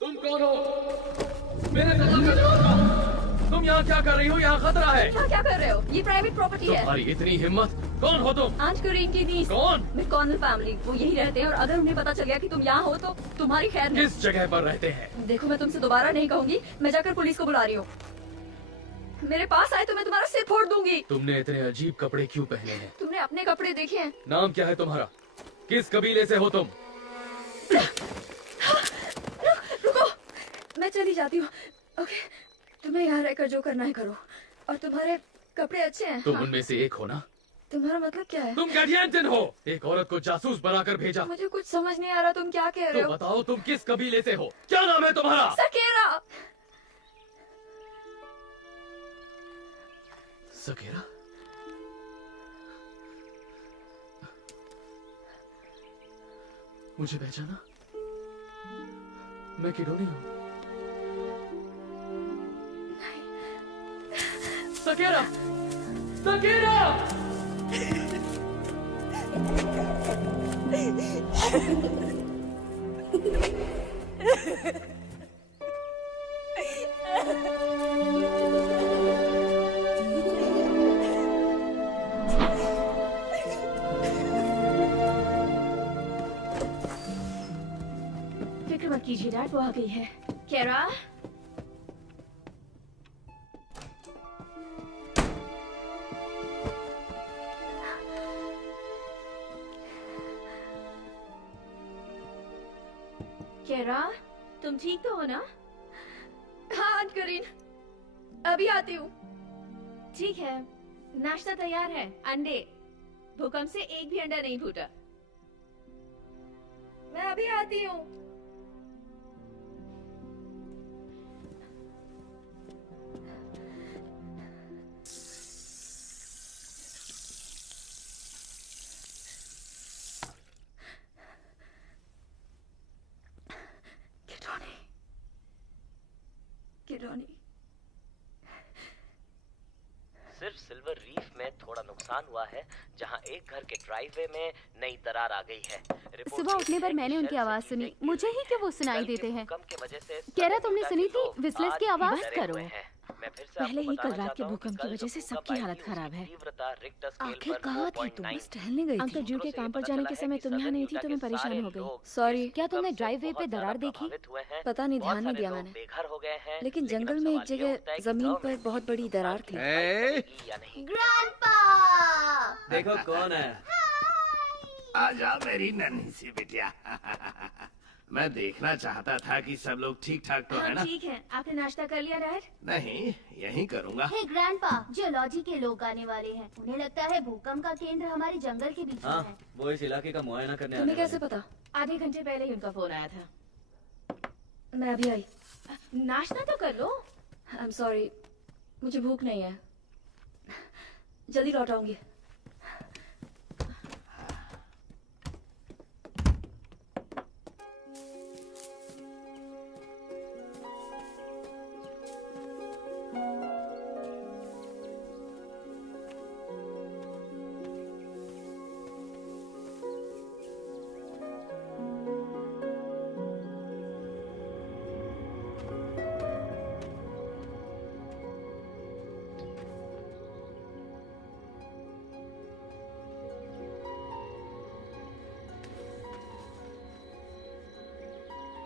तुम कौन हो? मेरे जवाब का जवाब दो। तुम यहाँ क्या कर रही हो? यहाँ खतरा है। क्या कर रहे हो? ये प्राइवेट प्रॉपर्टी है। तुम्हारी इतनी हिम्मत? कौन हो तुम? आंट करीम की नीस। कौन? मैकॉनल फैमिली। वो यही रहते हैं और अगर उन्हें पता चल गया कि तुम यहाँ हो तो तुम्हारी खैर नहीं। किस जगह पर रहते हैं? देखो, मैं तुमसे दोबारा नहीं कहूंगी। मैं जाकर पुलिस को बुला रही हूँ। मेरे पास आए तो मैं तुम्हारा सिर फोड़ दूंगी। तुमने इतने अजीब कपड़े क्यों पहने हैं? तुमने अपने कपड़े देखे हैं? नाम क्या है तुम्हारा? किस कबीले से हो तुम? रुको, मैं मैं चली जाती हूँ। ओके, तुम्हें यहाँ रहकर जो करना है करो। और तुम्हारे कपड़े अच्छे हैं। तुम उनमें से एक हो ना? तुम्हारा मतलब क्या है? तुम गैडियंटन हो। एक औरत को जासूस बनाकर भेजा। मुझे कुछ समझ नहीं आ रहा, तुम क्या कह रहे तो हो? बताओ तुम किस कबीले से हो? क्या नाम है तुम्हारा? सकेरा। सकेरा? मुझे पहचाना? मैं किडोनी हूँ। सकेरा! सकेरा! फिक्र मत कीजिए डैड, वो आ गई है। केरा, केरा, तुम ठीक तो हो ना? हाँ आंट करीन, अभी आती हूँ। ठीक है, नाश्ता तैयार है। अंडे, भूकंप से एक भी अंडा नहीं फूटा। मैं अभी आती हूँ। किडोनी, सिर्फ सिल्वर रीफ में थोड़ा नुकसान हुआ है, जहां एक घर के ड्राइववे में नई दरार आ गई है। सुबह उठने पर मैंने उनकी आवाज सुनी, मुझे ही क्यों वो सुनाई देते हैं। कह रहा तुमने सुनी थी विस्लर्स की आवाज? करो। पहले ही कल रात के भूकंप की वजह से सबकी हालत खराब है। आखिर कहाँ थी तुम? बस टहलने गई थी। अंकल जू के काम पर जाने के समय तुम यहाँ नहीं थी तो मैं परेशान हो गई। सॉरी। क्या तुमने ड्राइववे पे दरार देखी? पता नहीं, ध्यान नहीं दिया मैंने। लेकिन जंगल में एक जगह जमीन पर बहुत बड़ी दरार थी। ग्रैंडपा! देखो कौन है। आजा मेरी नन्ही सी बिटिया। मैं देखना चाहता था कि सब लोग ठीक ठाक तो है ना? ठीक है। आपने नाश्ता कर लिया डैड? नहीं, यही करूँगा। हे ग्रैंडपा, जियोलॉजी के लोग आने वाले हैं। उन्हें लगता है भूकंप का केंद्र हमारे जंगल के बीच में है। वो इस इलाके का मुआयना करने तुम्हें कैसे पता? आधे घंटे पहले ही उनका फोन आया था। मैं अभी आई। नाश्ता तो कर लो। आई एम सॉरी, मुझे भूख नहीं है। जल्दी लौट आऊंगी।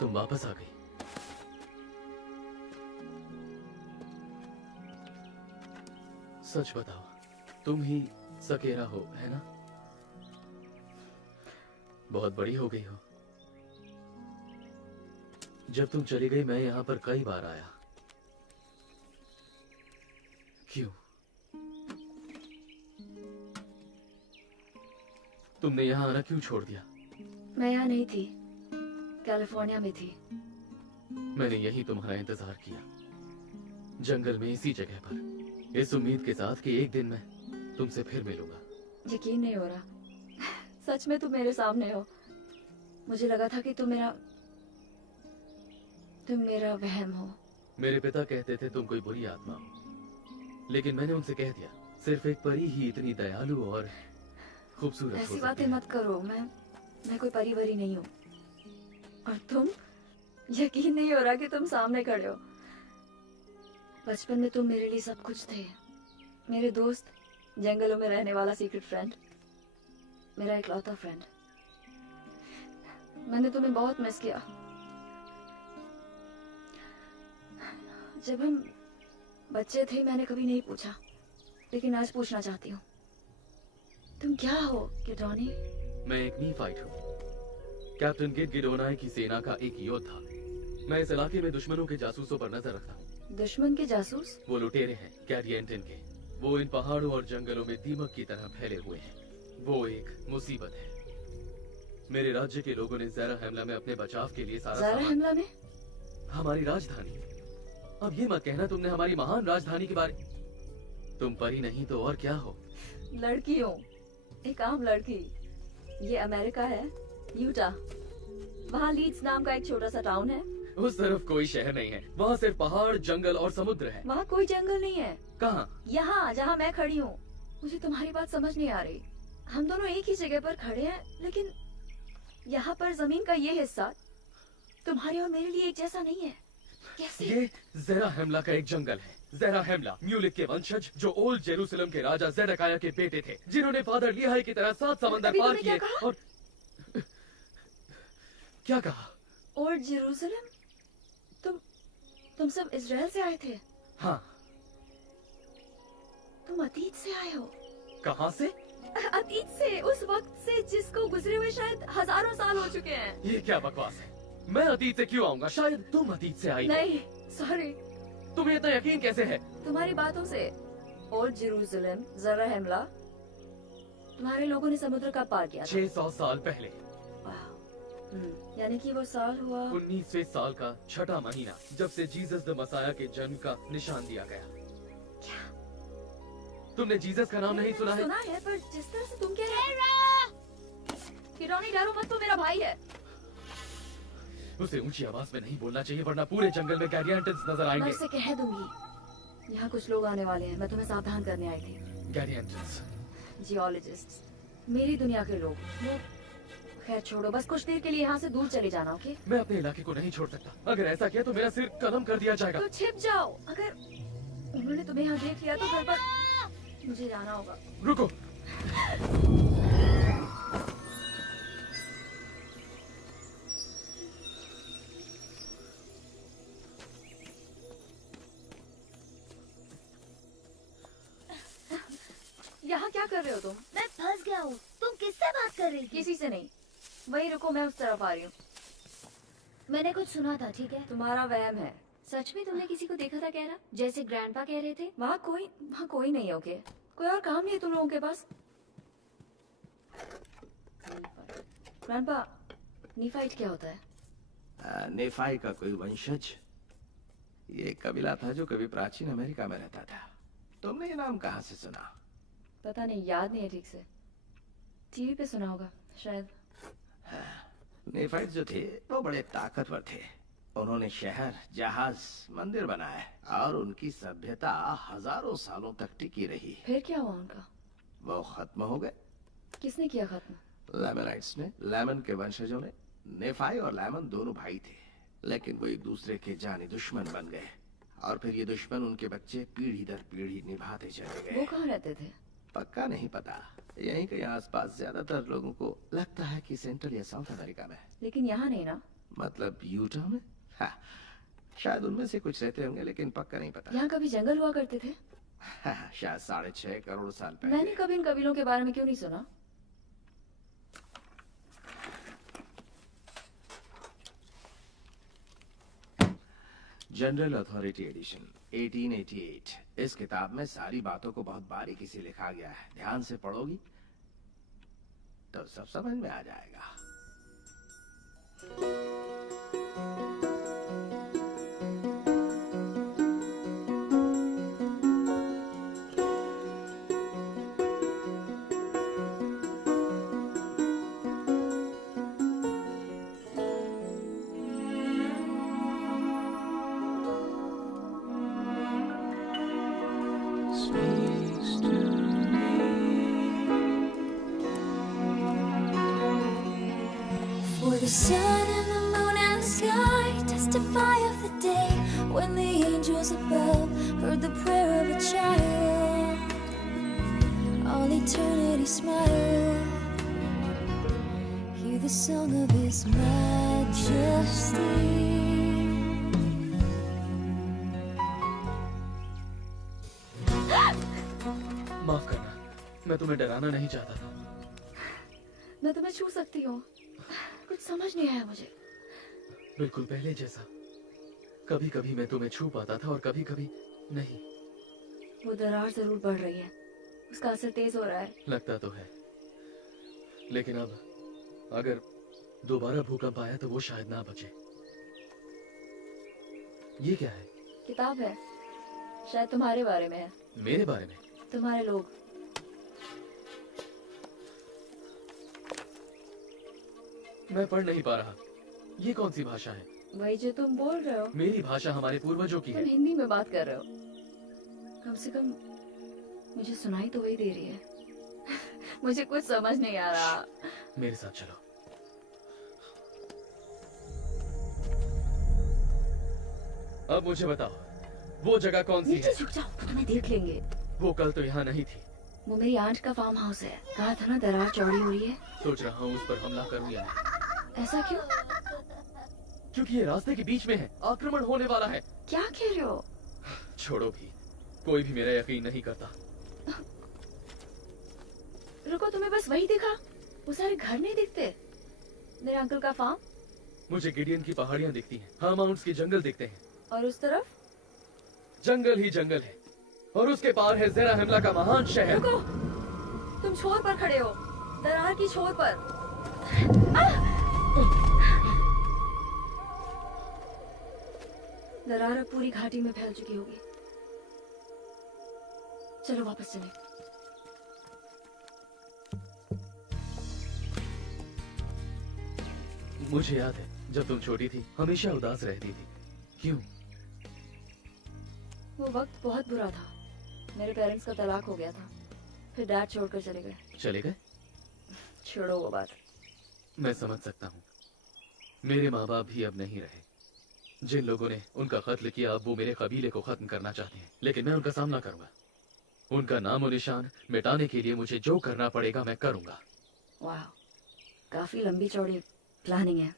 तुम वापस आ गई। सच बताओ, तुम ही सकेरा हो, है ना? बहुत बड़ी हो गई हो। जब तुम चली गई मैं यहाँ पर कई बार आया। क्यों? तुमने यहाँ आना क्यों छोड़ दिया? मैं यहाँ नहीं थी, कैलिफोर्निया में थी। मैंने यही तुम्हारा इंतजार किया, जंगल में इसी जगह पर, इस उम्मीद के साथ कि एक दिन मैं तुमसे फिर मिलूंगा। यकीन नहीं हो रहा, सच में तुम मेरे सामने हो। मुझे लगा था कि तुम मेरा वहम हो। मेरे पिता कहते थे तुम कोई बुरी आत्मा हो, लेकिन मैंने उनसे कह दिया सिर्फ एक परी ही इतनी दयालु और खूबसूरत हो ऐसी सकती बातें है। मत करो, मैं कोई परी वरी नहीं हूँ। और तुम, यकीन नहीं हो रहा कि तुम सामने खड़े हो। बचपन में तुम मेरे लिए सब कुछ थे, मेरे दोस्त, जंगलों में रहने वाला सीक्रेट फ्रेंड, मेरा इकलौता फ्रेंड। मैंने तुम्हें बहुत मिस किया। जब हम बच्चे थे मैंने कभी नहीं पूछा, लेकिन आज पूछना चाहती हूँ, तुम क्या हो गिडोनी? मैं एक नीफाइट हूँ, कैप्टन गिड गिडोनाई की सेना का एक योद्धा। मैं इस इलाके में दुश्मनों के जासूसों पर नजर रखता हूँ। दुश्मन के जासूस? वो लुटेरे हैं गैरी एंटन के। वो इन पहाड़ों और जंगलों में दीमक की तरह फैले हुए हैं। वो एक मुसीबत है। मेरे राज्य के लोगों ने ज़रा हमला में अपने बचाव के लिए सारा ज़रा हमला में? हमारी राजधानी। अब ये मत कहना तुमने हमारी महान राजधानी के बारे। तुम परी नहीं तो और क्या हो? लड़की हूँ, एक आम लड़की। ये अमेरिका है, यूटा। वहाँ लीड्स नाम का एक छोटा सा टाउन है। उस तरफ कोई शहर नहीं है, वहाँ सिर्फ पहाड़, जंगल और समुद्र है। वहाँ कोई जंगल नहीं है। कहाँ? यहाँ जहाँ मैं खड़ी हूँ। मुझे तुम्हारी बात समझ नहीं आ रही। हम दोनों एक ही जगह पर खड़े हैं, लेकिन यहाँ पर जमीन का ये हिस्सा तुम्हारे और मेरे लिए एक जैसा नहीं है। कैसे? ये ज़रा हमला का एक जंगल है। ज़रा हमला म्यूलिक के वंशज, जो ओल्ड जेरूसलम के राजा ज़ेडेकिया के बेटे थे, जिन्होंने फादर लिहाई की तरह 7 समंदर पार किए। और क्या कहा? Old Jerusalem? तुम सब इजराइल से आए थे? हाँ। तुम अतीत से आए हो? कहाँ से? अतीत से, उस वक्त से जिसको गुजरे हुए शायद हजारों साल हो चुके हैं। ये क्या बकवास है? मैं अतीत से क्यों आऊंगा? शायद तुम अतीत से आई हो। नहीं, सॉरी। तुम्हें इतना यकीन कैसे है? तुम्हारी बातों से। ओल्ड जेरूसलम, ज़रा हमला, तुम्हारे लोगों ने समुद्र का पार किया था। 600 साल पहले। यानी कि वो साल हुआ 19वें साल का छठा महीना, जब से जीसस द मसाया के जन्म का निशान दिया गया। क्या? तुमने जीसस का नाम नहीं सुना है? सुना है, पर जिस तरह से तुम कह रहे हो। किरोनी, डरो मत, तो मेरा भाई है। उसे ऊंची आवाज में नहीं बोलना चाहिए, वरना पूरे जंगल में गैरिएंटन्स नजर मैं आएंगे। उसे कह दूंगी। यहाँ कुछ लोग आने वाले हैं, मैं तुम्हें सावधान करने आई थी। गैरिएंटन्स? जियोलॉजिस्ट, मेरी दुनिया के लोग। वो खैर छोड़ो, बस कुछ देर के लिए यहाँ से दूर चले जाना, ओके? मैं अपने इलाके को नहीं छोड़ सकता। अगर ऐसा किया तो मेरा सिर कलम कर दिया जाएगा। तो छिप जाओ। अगर उन्होंने तुम्हें यहाँ देख लिया तो घर पर मुझे जाना होगा। रुको। यहाँ क्या कर रहे हो तुम? मैं फंस गया हूँ। तुम किससे बात कर रही थी? किसी से नहीं। वही रुको, मैं उस तरफ आ रही हूँ। मैंने कुछ सुना था, ठीक है? तुम्हारा वहम है। सच में तुमने किसी को देखा था कह रहा, जैसे ग्रैंडपा कह रहे थे? वहाँ कोई नहीं है, ओके? कोई और काम नहीं है तुम लोगों के पास? ग्रैंडपा, नीफाइट क्या होता है? नेफाई का कोई वंशज। ये एक कबीला था जो कभी प्राचीन अमेरिका में रहता था। तुमने ये नाम कहाँ से सुना? पता नहीं, याद नहीं है ठीक से। टीवी पे सुना होगा शायद। नेफाइट जो थे वो बड़े ताकतवर थे। उन्होंने शहर, जहाज, मंदिर बनाए और उनकी सभ्यता हजारों सालों तक टिकी रही। फिर क्या हुआ उनका? वो खत्म हो गए। किसने किया खत्म? लेमनाइट्स ने। लेमन के वंशजों ने। नेफाई और लेमन दोनों भाई थे, लेकिन वो एक दूसरे के जानी दुश्मन बन गए। और फिर ये दुश्मन उनके बच्चे पीढ़ी दर पीढ़ी निभाते चले गए। वो कहाँ रहते थे? पक्का नहीं पता। यहीं कहीं आसपास ज्यादातर लोगों को लगता है कि सेंट्रल या साउथ अमेरिका में। लेकिन यहाँ नहीं ना? मतलब यूटा में? हाँ, शायद उनमें से कुछ रहते होंगे, लेकिन पक्का नहीं पता। यहाँ कभी जंगल हुआ करते थे? शायद 6.5 करोड़ साल पहले। मैंने कभी इन कबीलों के बारे में क्यों नहीं सुना? General authority edition 1888। इस किताब में सारी बातों को बहुत बारीकी से लिखा गया है। ध्यान से पढ़ोगी तो सब समझ में आ जाएगा। Speaks to For the sun and the moon and the sky testify of the day when the angels above heard the prayer of a child. All eternity smile, hear the song of His majesty. माफ करना, मैं तुम्हें डराना नहीं चाहता था। मैं तुम्हें छू सकती हूँ। कुछ समझ नहीं आया मुझे। बिल्कुल पहले जैसा। कभी कभी मैं तुम्हें छू पाता था और कभी कभी नहीं। वो दरार जरूर बढ़ रही है, उसका असर तेज हो रहा है। लगता तो है, लेकिन अब अगर दोबारा भूकंप आया तो वो शायद ना बचे। ये क्या है? किताब है, शायद तुम्हारे बारे में है। मेरे बारे में? तुम्हारे लोग। मैं पढ़ नहीं पा रहा। ये कौन सी भाषा है? वही जो तुम बोल रहे हो। मेरी भाषा हमारे पूर्वजों की है। तुम हिंदी में बात कर रहे हो। कम से कम मुझे सुनाई तो वही दे रही है। मुझे कुछ समझ नहीं आ रहा। मेरे साथ चलो। अब मुझे बताओ, वो जगह कौन सी है? झुक जाओ, तुम्हें देख लेंगे। वो कल तो यहाँ नहीं थी। वो मेरी आंट का फार्म हाउस है। कहा था ना दरार चौड़ी हो रही है। सोच रहा हूँ उस पर हमला करूँ या नहीं। ऐसा क्यों? क्योंकि ये रास्ते के बीच में है, आक्रमण होने वाला है। क्या कह रहे हो? छोड़ो भी, कोई भी मेरा यकीन नहीं करता। रुको, तुम्हें बस वही दिखा? वो सारे घर नहीं दिखते? मेरे अंकल का फार्म? मुझे गिडियन की पहाड़ियाँ दिखती हैं, हाँ माउंट्स के जंगल दिखते हैं। और उस तरफ? जंगल ही जंगल है, और उसके पार है ज़ेरा हमला का महान शहर। रुको, तुम छोर पर खड़े हो, दरार की छोर पर। दरार अब पूरी घाटी में फैल चुकी होगी। चलो वापस चलें। मुझे याद है जब तुम छोटी थी हमेशा उदास रहती थी। क्यों? वो वक्त बहुत बुरा था। मेरे पेरेंट्स का तलाक हो गया था, फिर डैड छोड़कर चले गए। चले गए? छोड़ो वो बात। मैं समझ सकता हूँ। मेरे माँ बाप भी अब नहीं रहे। जिन लोगों ने उनका कत्ल किया अब वो मेरे कबीले को खत्म करना चाहते हैं, लेकिन मैं उनका सामना करूंगा। उनका नामो निशान मिटाने के लिए मुझे जो करना पड़ेगा मैं करूंगा। वाह, काफी लंबी चौड़ी प्लानिंग है।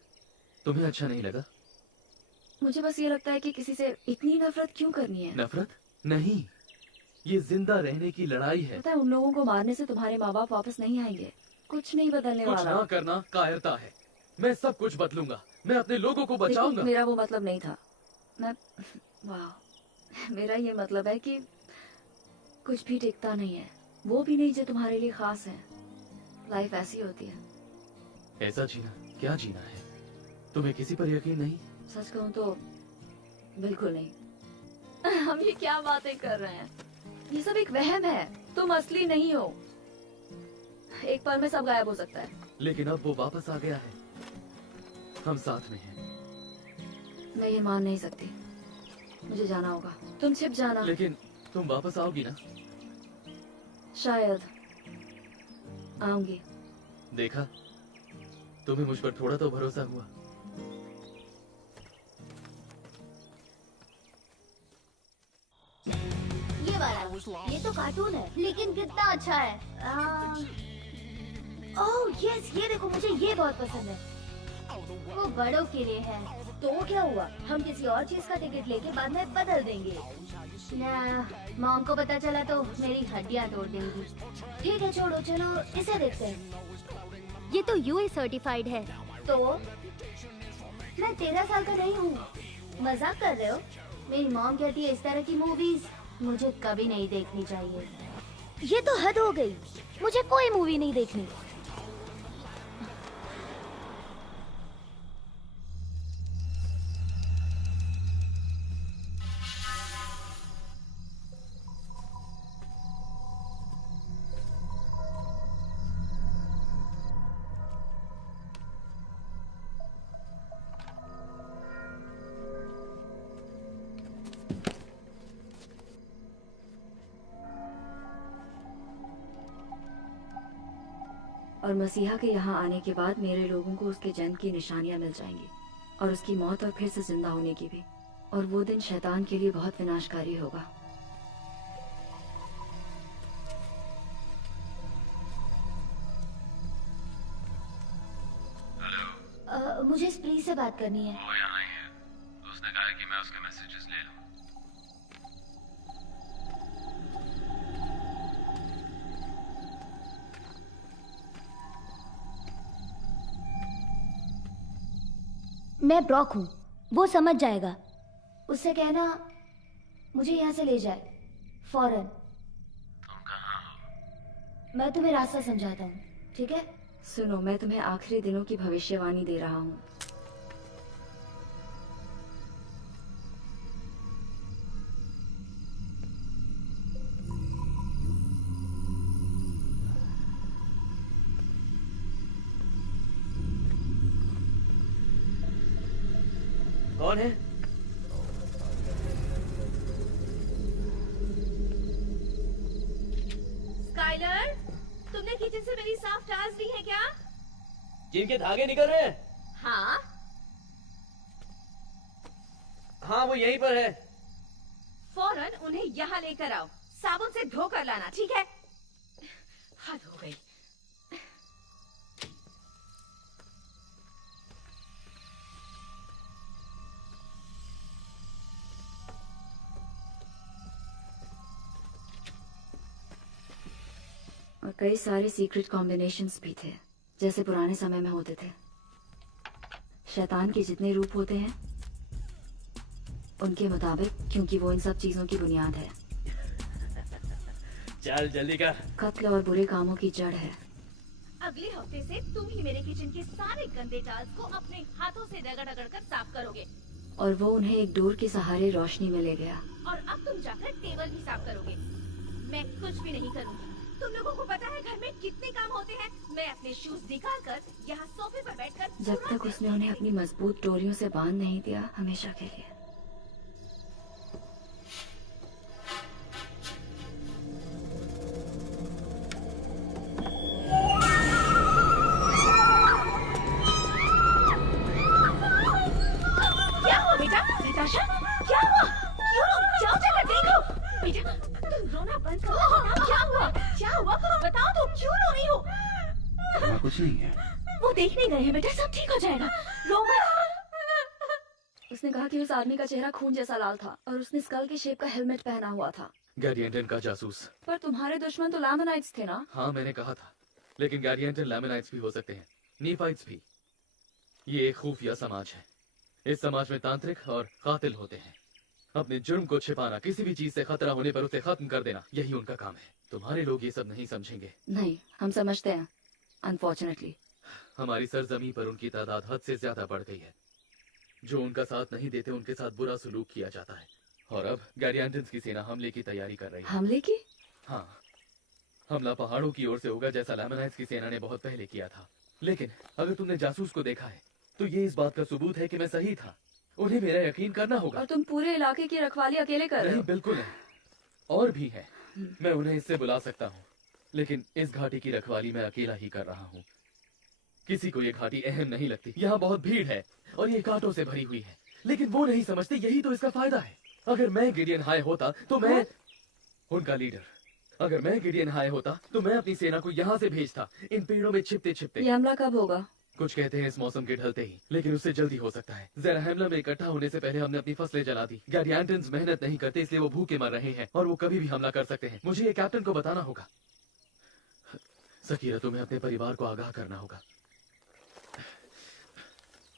तुम्हें अच्छा नहीं लगा? मुझे बस ये लगता है कि किसी से इतनी नफरत क्यों करनी है। नफरत नहीं, ये जिंदा रहने की लड़ाई है। पता है, उन लोगों को मारने से तुम्हारे माँ बाप वापस नहीं आएंगे। कुछ नहीं बदलने कुछ वाला। ना करना कायरता है। मैं सब कुछ बदलूंगा, मैं अपने लोगों को बचाऊंगा। मेरा वो मतलब नहीं था। वाह, मेरा ये मतलब है कि कुछ भी टिकता नहीं है, वो भी नहीं जो तुम्हारे लिए खास है। लाइफ ऐसी होती है। ऐसा जीना क्या जीना है? तुम्हें किसी पर यकीन नहीं? सच कहूँ तो बिल्कुल नहीं। हम ये क्या बातें कर रहे हैं? ये सब एक वहम है। तुम असली नहीं हो। एक पल में सब गायब हो सकता है। लेकिन अब वो वापस आ गया है, हम साथ में हैं। मैं ये मान नहीं सकती। मुझे जाना होगा। तुम छिप जाना। लेकिन तुम वापस आओगी ना? शायद आऊंगी। देखा, तुम्हें मुझ पर थोड़ा तो भरोसा हुआ। ये वाला, ये तो कार्टून है, लेकिन कितना अच्छा है। ओह यस, ये देखो, मुझे ये बहुत पसंद है। वो बड़ों के लिए है। तो क्या हुआ, हम किसी और चीज का टिकट लेके बाद में बदल देंगे ना। मॉम को पता चला तो मेरी हड्डियां तोड़ देंगी। ठीक है छोड़ो, चलो इसे देखते हैं। ये तो यूए सर्टिफाइड है। तो मैं 13 साल का नहीं हूँ। मजाक कर रहे हो? मेरी मॉम कहती है इस तरह की मूवीज मुझे कभी नहीं देखनी चाहिए। ये तो हद हो गई, मुझे कोई मूवी नहीं देखनी। और मसीहा के यहाँ आने के बाद मेरे लोगों को उसके जन्म की निशानियां मिल जाएंगी, और उसकी मौत और फिर से जिंदा होने की भी। और वो दिन शैतान के लिए बहुत विनाशकारी होगा। मुझे स्प्री से बात करनी है। वो यहाँ है, तो उसने कहा कि मैं उसके मैसेजेस ले लूं। मैं ब्रॉक हूँ, वो समझ जाएगा। उससे कहना मुझे यहाँ से ले जाए फौरन। मैं तुम्हें रास्ता समझाता हूँ, ठीक है? सुनो, मैं तुम्हें आखिरी दिनों की भविष्यवाणी दे रहा हूँ। कौन है? स्काइलर, तुमने किचन से मेरी साफ टाल्स ली है क्या? जिनके धागे निकल रहे हैं? हाँ। हाँ, वो यहीं पर है। फौरन उन्हें यहाँ लेकर आओ, साबुन से धोकर लाना, ठीक है? हद हो गई। और कई सारे सीक्रेट कॉम्बिनेशंस भी थे, जैसे पुराने समय में होते थे। शैतान के जितने रूप होते हैं उनके मुताबिक, क्योंकि वो इन सब चीजों की बुनियाद है। चल जल्दी कर। कत्ल और बुरे कामों की जड़ है। अगले हफ्ते से तुम ही मेरे किचन के सारे गंदे टाल्स को अपने हाथों से रगड़ कर साफ करोगे। और वो उन्हें एक डोर के सहारे रोशनी में ले गया। और अब तुम जाकर टेबल भी साफ करोगे। मैं कुछ भी नहीं करूँगी। तुम लोगों को पता है घर में कितने काम होते हैं। मैं अपने शूज निकाल कर यहाँ सोफे पर बैठकर जब तक उसने उन्हें अपनी मजबूत डोरियों से बांध नहीं दिया, हमेशा के लिए। क्या हुआ बेटा? नताशा, क्या हुआ? क्यों? जाओ जरा देखो। बेटा, तुम रोना बंद करो। क्या हुआ? क्या हुआ? बताओ तो, क्यों रो रही हो? वहाँ कुछ नहीं है। वो देखने गए हैं बेटा, सब ठीक हो जाएगा। रो मत। उसने कहा कि उस आदमी का चेहरा खून जैसा लाल था और उसने स्कल की शेप का हेलमेट पहना हुआ था। गैरिएंटन का जासूस। पर तुम्हारे दुश्मन तो लैमनाइट्स थे ना? हाँ, मैंने कहा था, लेकिन गैरिएंटन लैमनाइट्स भी हो सकते हैं, नीफाइट्स भी। ये एक खुफिया समाज है। इस समाज में तांत्रिक और कातिल होते हैं। अपने जुर्म को छिपाना, किसी भी चीज से खतरा होने पर उसे खत्म कर देना, यही उनका काम है। तुम्हारे लोग ये सब नहीं समझेंगे। नहीं, हम समझते हैं, अनफॉर्चुनेटली। हमारी सरजमी पर उनकी तादाद हद से ज्यादा बढ़ गई है। जो उनका साथ नहीं देते उनके साथ बुरा सलूक किया जाता है। और अब गैरिएंटन्स की सेना हमले की तैयारी कर रही है। हमले की? हाँ, हमला पहाड़ों की ओर से होगा, जैसा लैमनाइट्स की सेना ने बहुत पहले किया था। लेकिन अगर तुमने जासूस को देखा है तो ये इस बात का सबूत है कि मैं सही था। उन्हें मेरा यकीन करना होगा। और तुम पूरे इलाके की रखवाली अकेले कर रहे नहीं, हो? बिल्कुल नहीं। और भी है। मैं उन्हें इससे बुला सकता हूँ, लेकिन इस घाटी की रखवाली मैं अकेला ही कर रहा हूँ। किसी को ये घाटी अहम नहीं लगती। यहाँ बहुत भीड़ है और ये कांटों से भरी हुई है, लेकिन वो नहीं समझते यही तो इसका फायदा है। अगर मैं गिडियन हाय होता तो मैं उनका लीडर। अगर मैं गिडियन हाय होता तो मैं अपनी सेना को यहाँ से भेजता, इन पेड़ों में छिपते छिपते। ये हमला कब होगा? कुछ कहते हैं इस मौसम के ढलते ही, लेकिन उससे जल्दी हो सकता है। ज़राहमला में इकट्ठा होने से पहले हमने अपनी फसलें जला दी। गैरिएंटन्स मेहनत नहीं करते, इसलिए वो भूखे मर रहे हैं और वो कभी भी हमला कर सकते हैं। मुझे ये कैप्टन को बताना होगा। सकीरा, तुम्हें अपने परिवार को आगाह करना होगा।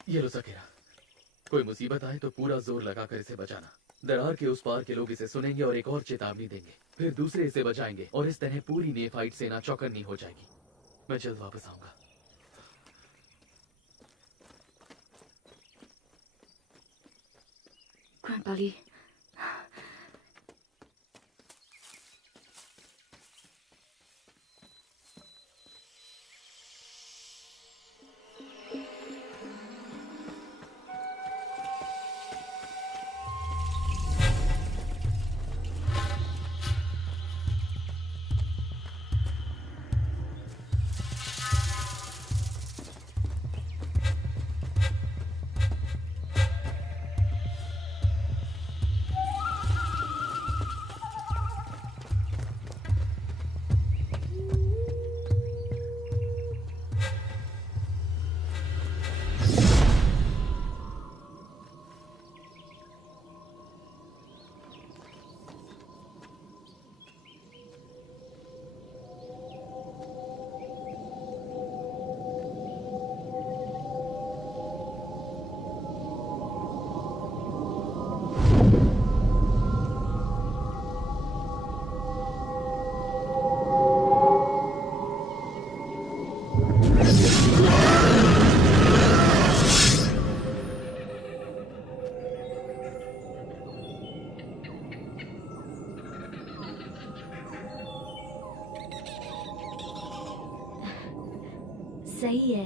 ये लो सकीरा, कोई मुसीबत आए तो पूरा जोर लगाकर इसे बचाना। दरार के उस पार के लोग इसे सुनेंगे और एक और चेतावनी देंगे, फिर दूसरे इसे बचाएंगे और इस तरह पूरी नेफाइट सेना चौकन्नी हो जाएगी। मैं जल्द वापस आऊंगा। ग्रैंडपा ली, सही है।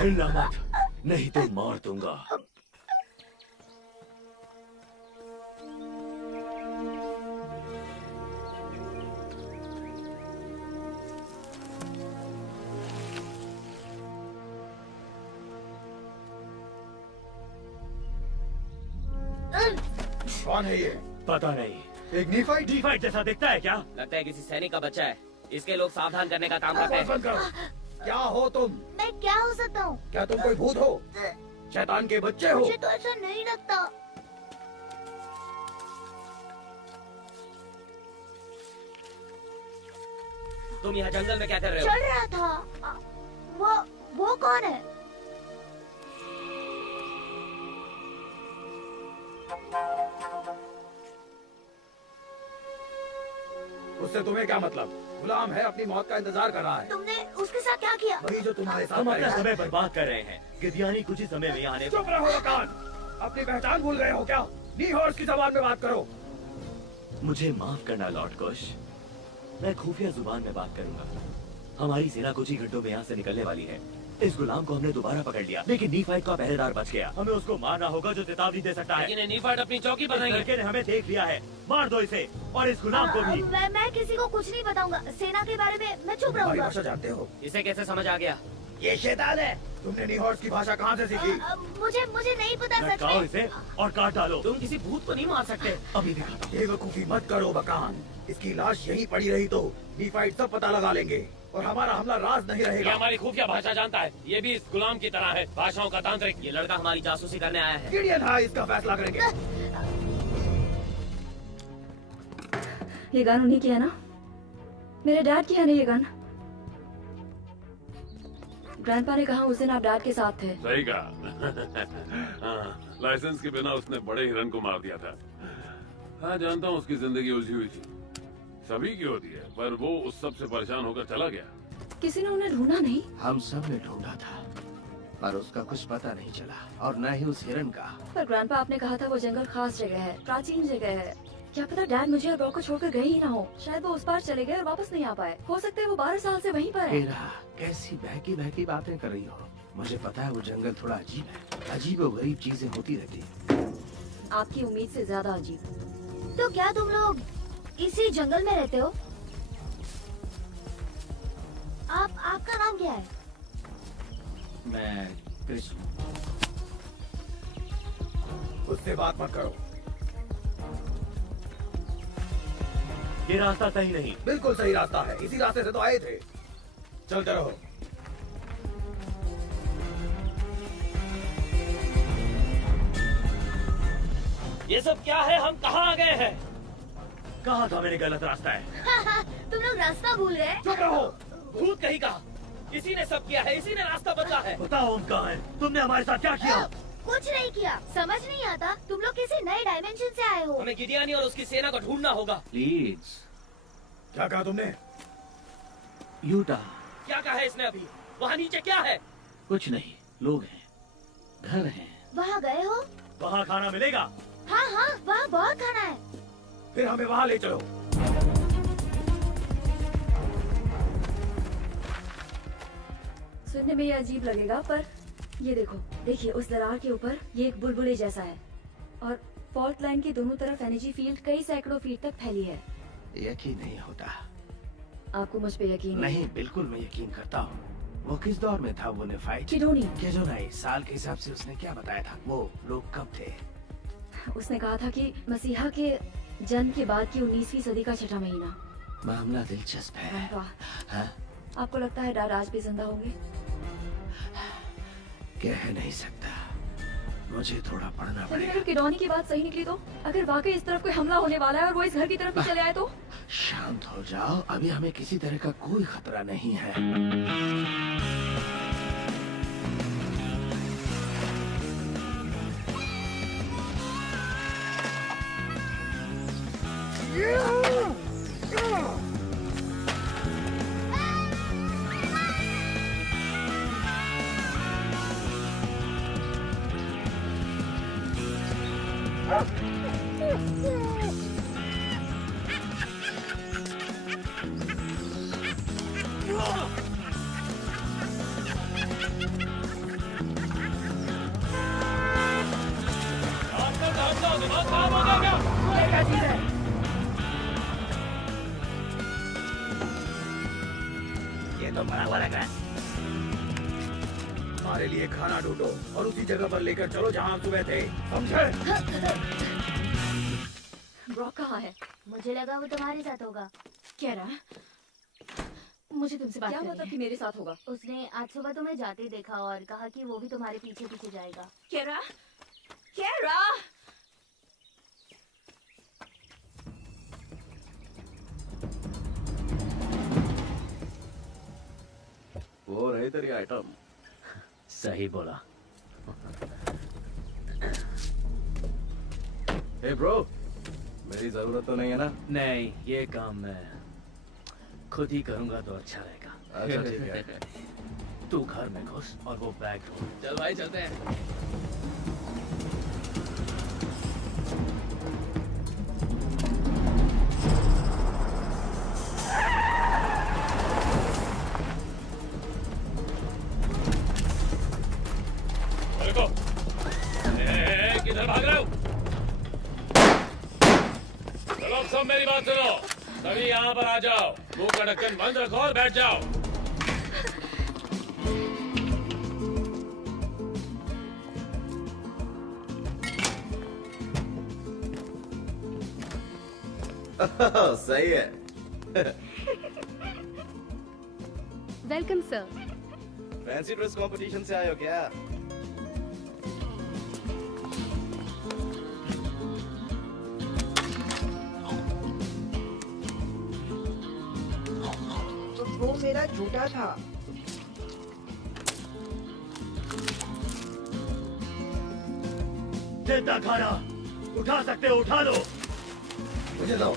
हिलना मत, नहीं तो मार दूंगा। कौन है ये? पता नहीं। एक नीफाइट? नीफाइट जैसा दिखता है क्या? लगता है किसी सैनिक का बच्चा है। इसके लोग सावधान करने का काम करते हैं। बंद करो। क्या हो तुम? मैं क्या हो सकता हूँ? क्या तुम कोई भूत हो? शैतान के बच्चे हो? मुझे तो ऐसा नहीं लगता। तुम यहाँ जंगल में क्या कर रहे हो? चल रहा था। वो कौन है? उससे तुम्हें क्या मतलब? गुलाम है, अपनी मौत का इंतजार कर रहा है। तुमने उसके साथ क्या किया? वही जो तुम्हारे साथ हम अपना करेगा। समय बर्बाद कर रहे हैं। गिद्यानी कुछ ही समय में यहाँ आने। चुप रहो मकान। अपनी पहचान भूल गए हो क्या? नी हॉर्स की जबान में बात करो। मुझे माफ करना लॉर्ड कुश, मैं खुफिया जुबान में बात करूंगा। हमारी सेना कुछ ही घंटों में यहाँ से निकलने वाली है। इस गुलाम को हमने दोबारा पकड़ लिया, लेकिन नीफाइट का पहरेदार बच गया। हमें उसको मारना होगा जो चेतावनी दे सकता है। लेकिन नीफाइट अपनी चौकी बनाएंगे। लड़के ने हमें देख लिया है। मार दो इसे और इस गुलाम को भी। मैं किसी को कुछ नहीं बताऊंगा। सेना के बारे में मैं चुप रहूंगा। भाषा जानते हो? इसे कैसे समझ आ गया? ये शैतान है। तुमने नी हॉर्स की भाषा कहाँ से सीखी? मुझे नहीं पता सच लटकाओ में। इसे और काट डालो। तुम किसी भूत को नहीं मार सकते। अभी दिखाता हूँ। बेवकूफी मत करो मकान। इसकी लाश यहीं पड़ी रही तो नीफाइट सब पता लगा लेंगे और हमारा हमला राज नहीं ये रहेगा। हमारी खुफिया भाषा जानता है। ये भी इस गुलाम की तरह है, भाषाओं का तांत्रिक। ये लड़का हमारी जासूसी करने आया है। गिडियन हाई इसका फैसला करेंगे। ये गन उन्हीं की है ना? मेरे डैड की है ना ये गन? ग्रैंडपा ने कहा उस दिन आप डैड के साथ थे। सही कहा। हाँ, लाइसेंस के बिना उसने बड़े हिरन को मार दिया था। हाँ, जानता हूँ उसकी जिंदगी उलझी हुई थी, सभी की होती है, पर वो उस सब से परेशान होकर चला गया। किसी ने उन्हें ढूंढा नहीं? हम सब ने ढूंढा था, पर उसका कुछ पता नहीं चला, और न ही उस हिरन का। पर ग्रैंडपा आपने कहा था वो जंगल खास जगह है, प्राचीन जगह है। क्या पता डैड मुझे और ब्रो को छोड़कर गए ही ना हो। शायद वो उस पार चले गए और वापस नहीं आ पाए। हो सकता है वो 12 साल से वहीं पर है। हेरा, कैसी बहकी बहकी बातें कर रही हो? मुझे पता है वो जंगल थोड़ा अजीब है। अजीब और गरीब चीजें होती रहती है। आपकी उम्मीद से ज्यादा अजीब। तो क्या तुम लोग इसी जंगल में रहते हो? आपका नाम क्या है? मैं कृष्ण। उससे बात मत करो। ये रास्ता सही नहीं। बिल्कुल सही रास्ता है, इसी रास्ते से तो आए थे। चलते रहो। ये सब क्या है? हम कहाँ आ गए हैं? कहा था मैंने गलत रास्ता है। तुम लोग रास्ता भूल गए? चुप रहो। भूत कहीं का? इसी ने सब किया है, इसी ने रास्ता बदला है। बताओ हम कहाँ हैं? तुमने हमारे साथ क्या किया? कुछ नहीं किया। समझ नहीं आता, तुम लोग किसी नए डायमेंशन से आए हो। हमें गिडियानी और उसकी सेना को ढूंढना होगा। प्लीज। क्या कहा तुमने? यूटा। क्या कहा है इसने अभी? वहाँ नीचे क्या है? कुछ नहीं, लोग हैं, घर हैं। वहाँ गए हो? वहाँ खाना मिलेगा? हाँ हाँ, वहाँ बहुत खाना है। फिर हमें वहाँ ले चलो। सुनने में ये अजीब लगेगा, पर ये देखो, देखिए उस दरार के ऊपर ये एक बुलबुले जैसा है, और फॉल्ट लाइन के दोनों तरफ एनर्जी फील्ड कई सैकड़ों फीट तक फैली है। यकीन नहीं होता। आपको मुझ पे यकीन नहीं? बिल्कुल मैं यकीन करता हूँ। वो किस दौर में था वो नेफाइट? किडोनी। किडोनी। साल के हिसाब से उसने क्या बताया था? वो लोग कब थे? उसने कहा था कि मसीहा के जन्म के बाद की 19वीं सदी का छठा महीना। मामला दिलचस्प है। हाँ? आपको लगता है डैड आज भी जिंदा होंगे? कह नहीं सकता, मुझे थोड़ा पढ़ना लेकिन पड़ेगा। अगर किडोनी की बात सही निकली तो, अगर वाकई इस तरफ कोई हमला होने वाला है और वो इस घर की तरफ ही चले आए तो? शांत हो जाओ, अभी हमें किसी तरह का कोई खतरा नहीं है। दिमाग खराब हो गया क्या? ये क्या चीज है? ये तो मरा हुआ लग रहा है। हमारे लिए खाना ढूंढो और उसी जगह पर लेकर चलो जहाँ हम सुबह थे, समझे? ब्रॉक कहाँ है? मुझे लगा वो तुम्हारे साथ होगा। क्या रहा? मुझे तुमसे बात क्या करनी मतलब है। कि मेरे साथ होगा? उसने आज सुबह तुम्हें जाते देखा और कहा कि वो भी तुम्हारे पीछे पीछे जाएगा। क्या रहा? क्या रहा? वो रही तेरी आइटम। सही बोला। हे ब्रो, मेरी जरूरत तो नहीं है ना? नहीं, ये काम मैं खुद ही करूंगा तो अच्छा रहेगा। अच्छा ठीक है। तू घर में घुस और वो बैग ढूंढ। चल भाई चलते हैं। देखो, किधर भाग रहे हो? चलो सब मेरी बात सुनो, सभी यहाँ पर आ जाओ, मुंह का ढक्कन बंद रखो और बैठ जाओ। सही है। Welcome sir. Fancy dress competition से आए हो क्या? तो वो मेरा झूठा था। जितना खाना उठा सकते हो उठा लो। मुझे दो।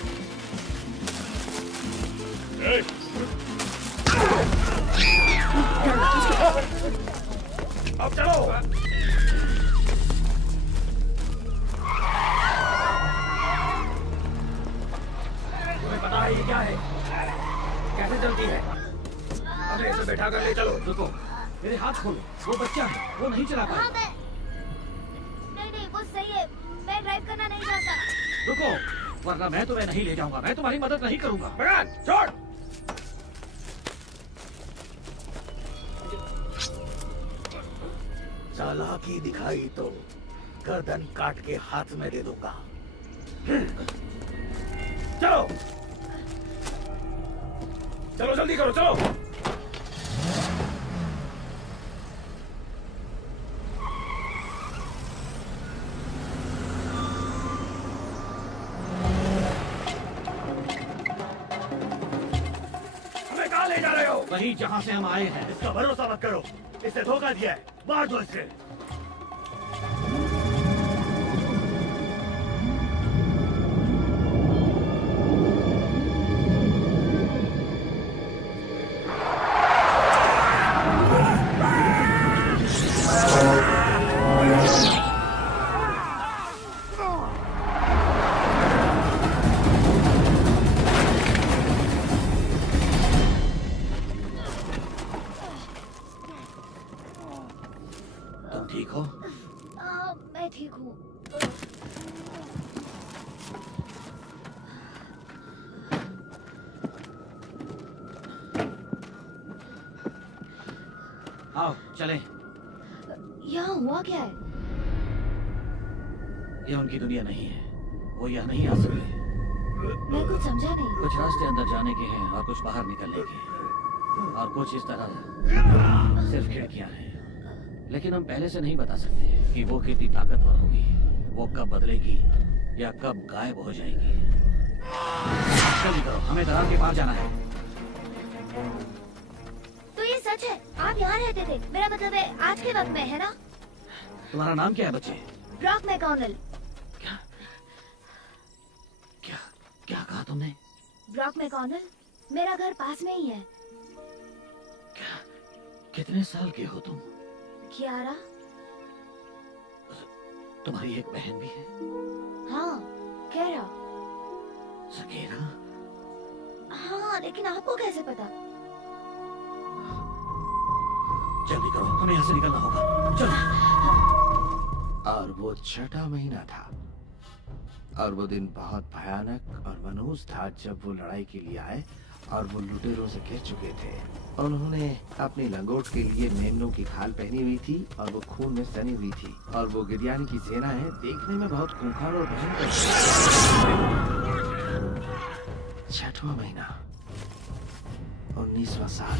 अब चलो। तुम्हें पता है ये क्या है? कैसे चलती है? हमें इसे बैठा कर ले चलो। रुको, मेरे हाथ खोलो। वो बच्चा है, वो नहीं चला हाँ पाएगा। नहीं वो सही है, मैं ड्राइव करना नहीं चाहता। रुको, वरना मैं तुम्हें नहीं ले जाऊंगा। मैं तुम्हारी मदद नहीं करूंगा। भगवान, छोड़। चालाकी दिखाई तो गर्दन काट के हाथ में दे दूंगा। चलो चलो जल्दी करो चलो। हमें कहाँ ले जा रहे हो? वहीं जहाँ से हम आए हैं। इसका भरोसा मत करो, इसने धोखा दिया है। मार दो इसे। तुम ठीक हो? मैं ठीक हूँ। आओ चलें। यहाँ हुआ क्या है? ये उनकी दुनिया नहीं है, वो यहाँ नहीं आ सकते। मैं कुछ समझा नहीं। कुछ रास्ते अंदर जाने के हैं और कुछ बाहर निकलने के, और कुछ इस तरह सिर्फ खिड़कियां हैं। लेकिन हम पहले से नहीं बता सकते कि वो कितनी ताकतवर होगी, वो कब बदलेगी या कब गायब हो जाएगी। जल्दी करो, हमें दरार के पार जाना है। तो ये सच है, आप यहाँ रहते थे? मेरा मतलब है आज के वक्त में, है ना? तुम्हारा नाम क्या है बच्चे? ब्रॉक मैकॉनल। क्या कहा तुमने? ब्रॉक मैकॉनल, मेरा घर पास में ही है। कितने साल के हो तुम? 11। तुम्हारी एक बहन भी है? हाँ, केरा। सकेरा? हाँ, लेकिन आपको कैसे पता? जल्दी करो, हमें यहाँ से निकलना होगा। चलो। और वो छठा महीना था और वो दिन बहुत भयानक और मनहूस था जब वो लड़ाई के लिए आए और वो लुटेरों से घिर चुके थे। उन्होंने अपनी लंगोट के लिए मेमनों की खाल पहनी हुई थी और वो खून में सनी हुई थी। और वो गिरयानी की सेना है, देखने में बहुत खूंखार और भयंकर। 6वां महीना, 19वां साल।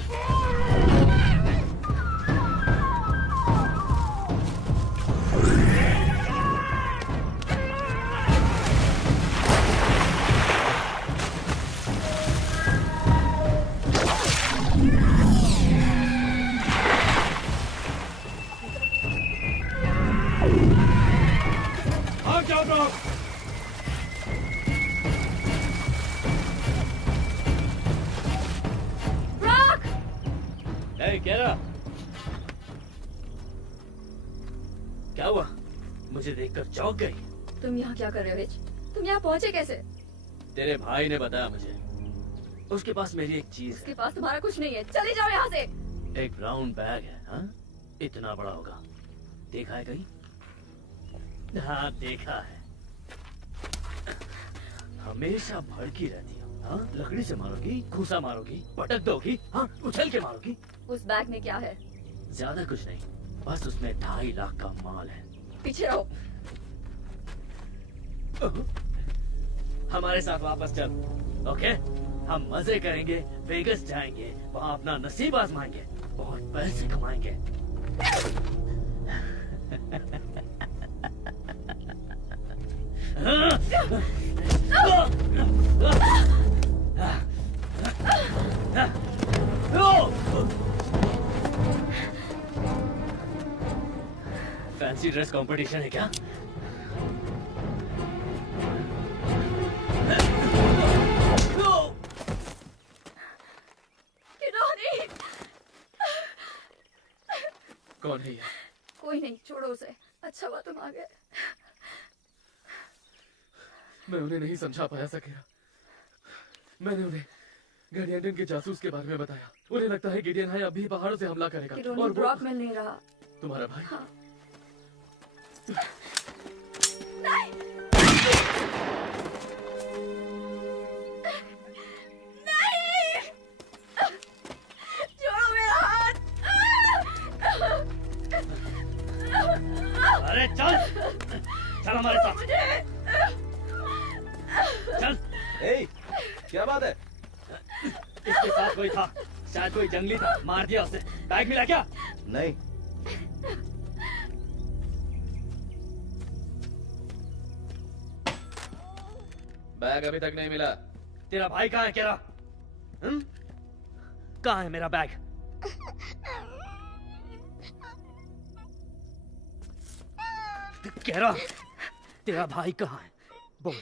क्या हुआ? मुझे देखकर चौंक गई। तुम यहाँ क्या कर रहे हो हिच? तुम यहाँ पहुँचे कैसे? तेरे भाई ने बताया मुझे। उसके पास मेरी एक चीज उसके पास तुम्हारा कुछ नहीं है, चले जाओ यहाँ से। है। एक ब्राउन बैग है। हाँ, इतना बड़ा होगा। देखा है कहीं? हाँ, देखा है। हमेशा भड़की रहती हो। हाँ, लकड़ी से मारोगी, घूसा मारोगी, पटक दोगी, हाँ, उछल के मारोगी। उस बैग में क्या है? ज्यादा कुछ नहीं, बस उसमें 2.5 लाख का माल है। पीछे रहो। हमारे साथ वापस चल, ओके? हम मजे करेंगे, वेगस जाएंगे, वहाँ अपना नसीब आजमाएंगे, बहुत पैसे कमाएंगे। फैंसी ड्रेस कंपटीशन है क्या? कौन है ये? कोई नहीं, छोड़ो उसे। अच्छा हुआ तुम आ गए। मैं उन्हें नहीं समझा पाया सकेरा। मैंने उन्हें गार्डियन के जासूस के बारे में बताया। उन्हें लगता है गिडियन हाई अभी पहाड़ों से हमला करेगा। और ब्रॉक मिल नहीं रहा। तुम्हारा भाई? हाँ। नहीं! नहीं! छोड़ो मेरा हाथ! अरे चल, चल हमारे साथ। चल। ए, क्या बात है? इसके साथ कोई था, शायद कोई जंगली था, मार दिया उसे। बैग मिला क्या? नहीं। बैग अभी तक नहीं मिला। तेरा भाई कहाँ है केरा? कहाँ है मेरा बैग? केरा, तेरा भाई कहाँ है? बोल।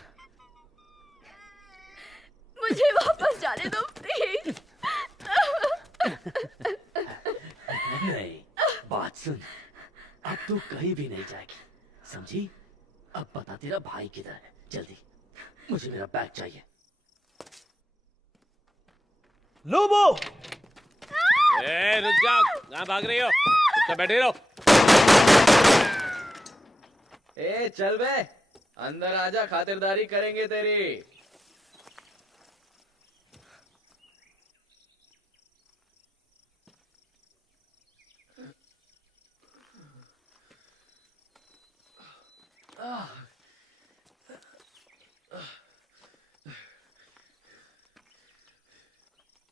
मुझे वापस जाने दो प्लीज। नहीं, बात सुन, अब तू कहीं भी नहीं जाएगी, समझी? अब बता तेरा भाई किधर है? जल्दी, मुझे मेरा बैग चाहिए। लोबो! रुक जाओ, कहाँ भाग रही हो? चुपचाप बैठे रहो। ए चल बे, अंदर आजा, खातिरदारी करेंगे तेरी।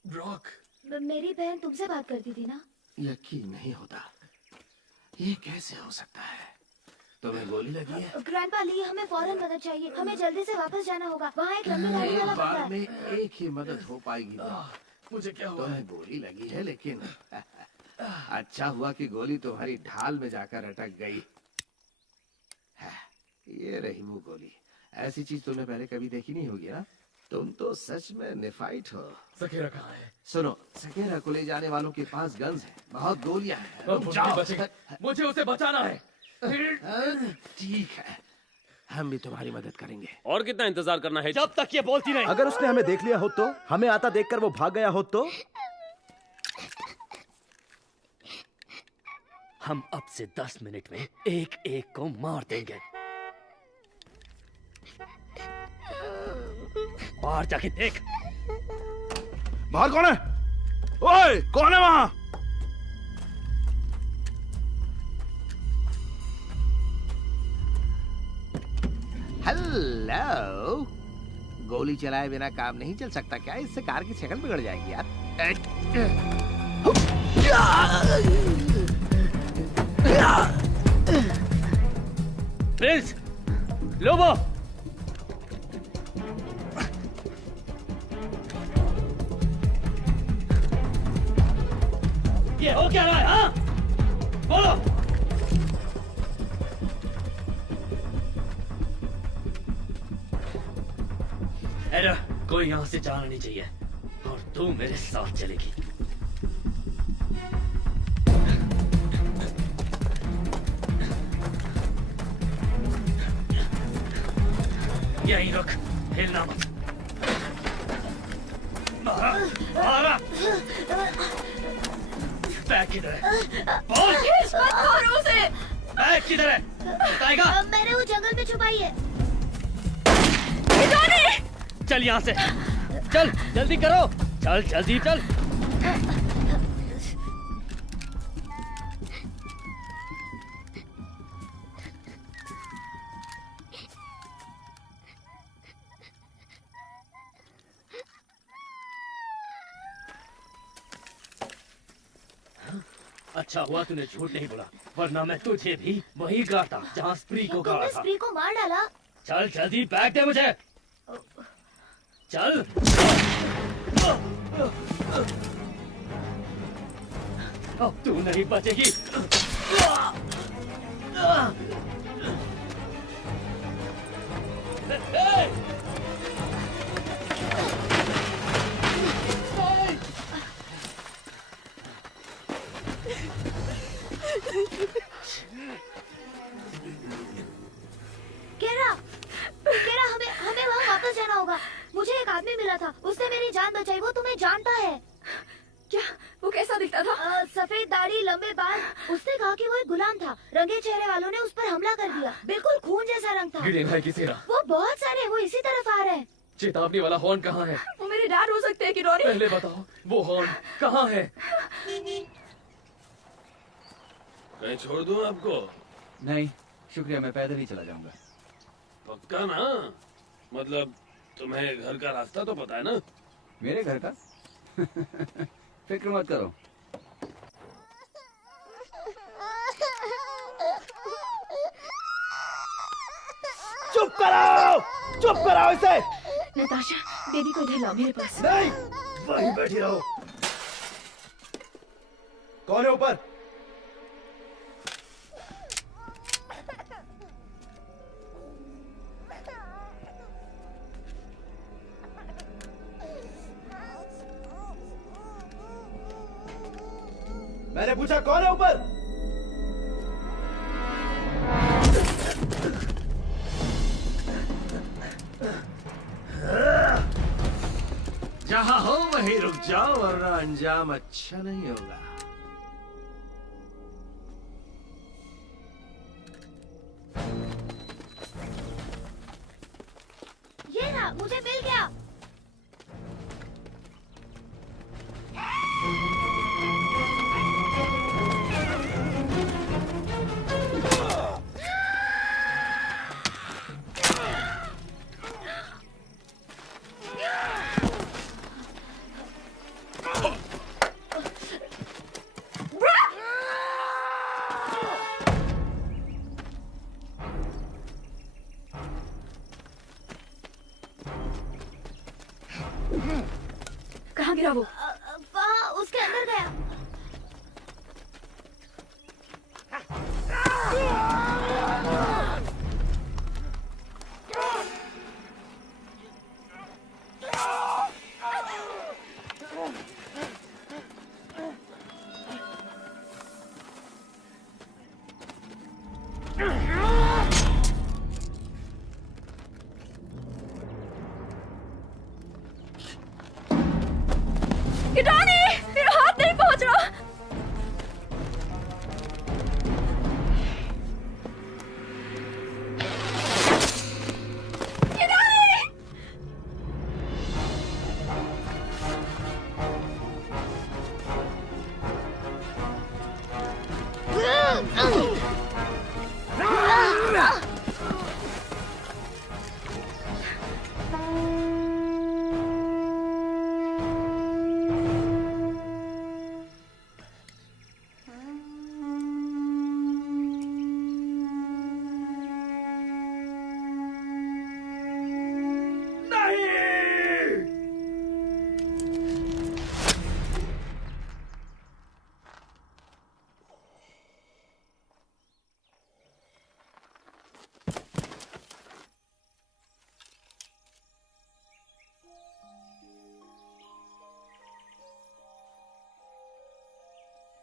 ब्रॉक, मेरी बहन तुमसे बात करती थी ना? यकीन नहीं होता, ये कैसे हो सकता है? तुम्हें गोली लगी है? ग्रैंडपा ली, हमें फौरन मदद चाहिए। हमें जल्दी से वापस जाना होगा। वहाँ एक लंबी लाइन वाला बंदा बार है। में एक ही मदद हो पाएगी। मुझे क्या हुआ? तुम्हें गोली लगी है, लेकिन अच्छा हुआ कि गोली तुम्हारी ढाल में जाकर अटक गई। ये रही वो गोली। ऐसी चीज तुमने पहले कभी देखी नहीं होगी ना? तुम तो सच में निफाइट हो। सकेरा कहाँ है? सुनो, सकेरा को ले जाने वालों के पास गन्स है, बहुत गोलियां हैं। अब वो नहीं बचेगा। मुझे उसे बचाना है। ठीक है, हम भी तुम्हारी मदद करेंगे। और कितना इंतजार करना है? जब तक ये बोलती नहीं। अगर उसने हमें देख लिया हो तो, हमें आता देखकर वो भाग गया हो तो? हम अब से 10 मिनट में एक एक को मार देंगे। बाहर जाके देख। बाहर कौन है? ओए, कौन है वहां? हेलो। गोली चलाए बिना काम नहीं चल सकता क्या? इससे कार की शक्ल बिगड़ जाएगी यार। प्रिंस, लोबो, ये हो क्या रहा है? हाँ, बोलो। अरे कोई यहाँ से जाना नहीं चाहिए और तू मेरे साथ चलेगी। यहीं रुक, हिलना मत। मारा। बैग किधर है? बोल। मत मारो उसे। बैग किधर है? बताएगा? मैंने वो जंगल में छुपाई है। चल यहाँ से, चल जल्दी करो, चल जल्दी चल। अच्छा हुआ तूने झूठ नहीं बोला, वरना मैं तुझे भी वही गाता जहाँ स्प्री को गाड़ा था। स्प्री को मार डाला। चल जल्दी बैग दे मुझे, चल। अब तू नहीं बचेगी। केरा, हमें वहाँ वापस जाना होगा। मुझे एक आदमी मिला था, उसने मेरी जान बचाई। वो तुम्हें जानता है क्या? वो कैसा दिखता था? सफेद दाढ़ी, लंबे बाल। उसने कहा कि वो एक गुलाम था। रंगे चेहरे वालों ने उस पर हमला कर दिया। बिल्कुल खून जैसा रंग था। गिडेन भाई की सेना। वो बहुत सारे, वो इसी तरफ आ रहे हैं। चेतावनी वाला हॉर्न कहाँ है? वो मेरे डैड हो सकते हैं कि रोनी। पहले बताओ वो हॉर्न कहाँ है? कहीं छोड़ दूं आपको? नहीं शुक्रिया, मैं पैदल ही चला जाऊंगा। पक्का ना? मतलब तुम्हें घर का रास्ता तो पता है ना? मेरे घर का? फिक्र मत करो। चुप कराओ, चुप कराओ इसे। नताशा, बेबी को इधर लाओ मेरे पास। नहीं, वहीं बैठी रहो। कौन है ऊपर? मैंने पूछा कौन है ऊपर? जहां हो वहीं रुक जाओ वरना अंजाम अच्छा नहीं होगा। ये ना, मुझे मिल गया।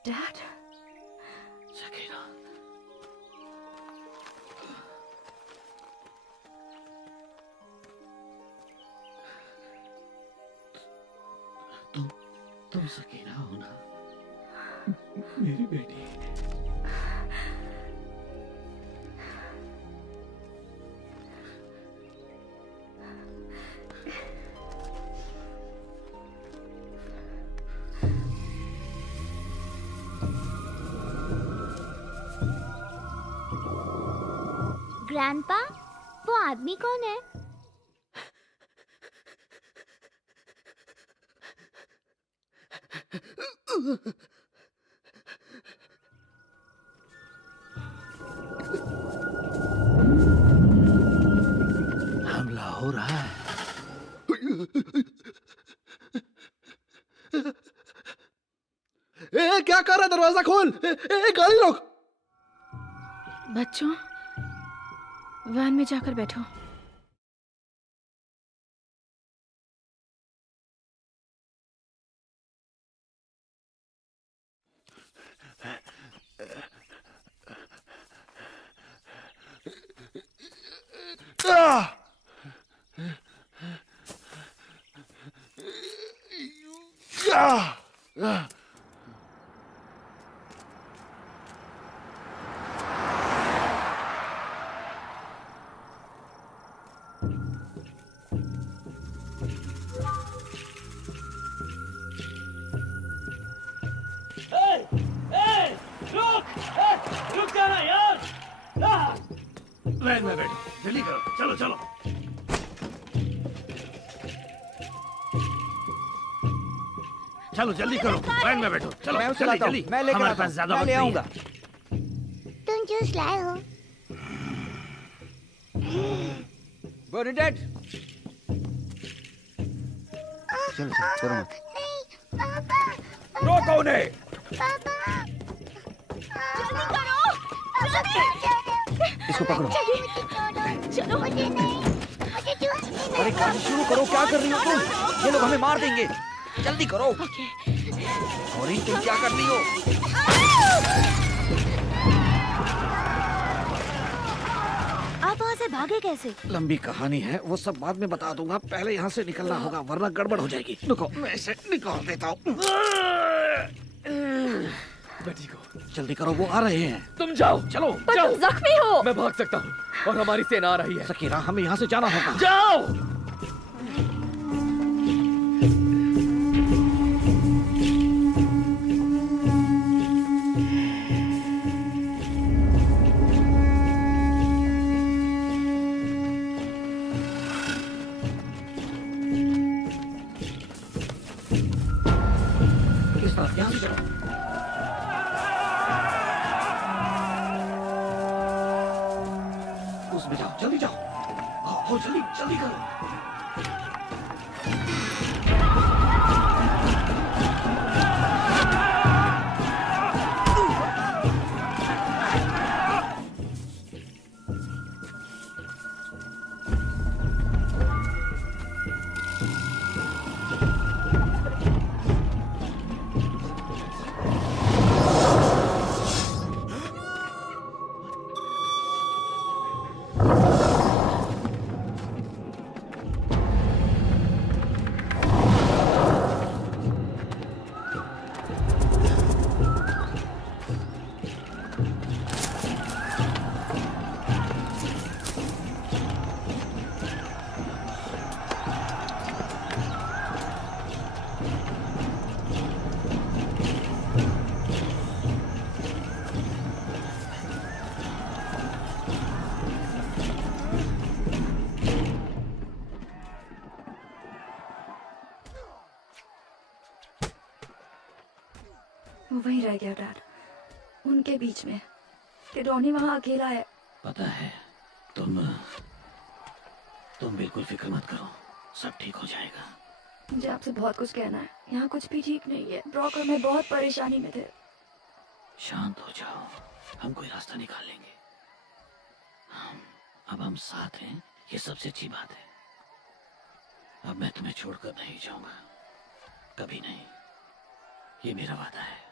डैड, सकीना, तुम सकीना हो ना, मेरी बेटी। ग्रैंडपा, वो आदमी कौन है? हमला हो रहा है। ए, क्या कर रहा है? दरवाजा खोल। गाड़ी रोक। बच्चों, वैन में जाकर बैठो। रुक जाना यार। वैन में बैठो, जल्दी करो, चलो चलो। चलो जल्दी करो, वैन में बैठो, चलो मैं जल्दी जल्दी। मैं लेकर हमारे आता पास हूँ, ज्यादा मैं वक्त ले नहीं आऊंगा। है। तुम जूस लाए हो? बर्नाडेट, चलो चलो करो मत। रोको उन्हें। जल्दी करो, जल्दी। इसको पकड़ो। चलो, मुझे नहीं, मुझे जूस नहीं। अरे काम शुरू करो, क्या कर रही हो तुम? ये लोग हमें मार देंगे। जल्दी करो। और तुम क्या कर रही हो? आप वहाँ से भागे कैसे? लंबी कहानी है, वो सब बाद में बता दूंगा। पहले यहाँ से निकलना होगा, वरना गड़बड़ हो जाएगी। रुको, मैं इसे निकाल देता हूँ। बेटी को जल्दी करो, वो आ रहे हैं। तुम जाओ, चलो पर जाओ। तुम जख्मी हो। मैं भाग सकता हूँ और हमारी सेना आ रही है। सकीना, हमें यहाँ से जाना होगा। जाओ। यहाँ से चलो। उसमें जाओ, जल्दी जाओ। आओ जल्दी जल्दी करो। वहीं रह गया डैड, उनके बीच में कि डॉनी वहाँ अकेला है। पता है, तुम बिल्कुल फिक्र मत करो, सब ठीक हो जाएगा। मुझे आपसे बहुत कुछ कहना है। यहाँ कुछ भी ठीक नहीं है। ब्रॉक और मैं बहुत परेशानी में थे। शांत हो जाओ, हम कोई रास्ता निकाल लेंगे। अब हम साथ हैं, ये सबसे अच्छी बात है। अब मैं तुम्हें छोड़कर नहीं जाऊंगा, कभी नहीं, ये मेरा वादा है।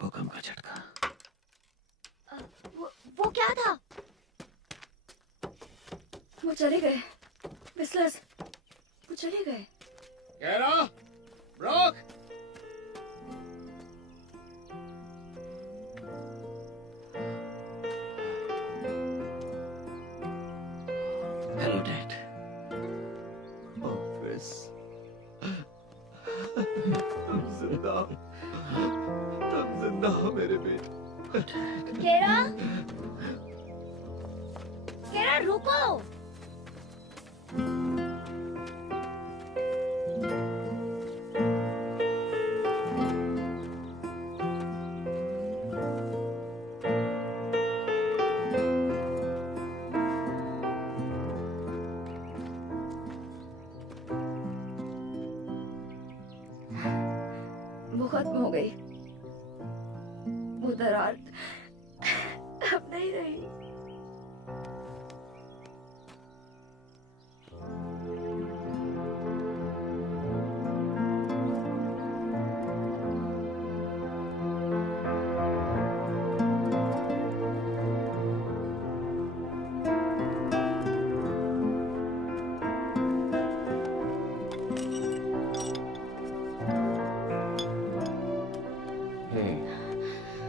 भूकंप का झटका। वो क्या था? वो चले गए, विस्लर्स, वो चले गए। कैरा, ब्रॉक, हेलो डैड। तुम जिंदा हो मेरे बेटे। केरा, केरा रुको। वो खत्म हो गई, वो दरार अब नहीं रही।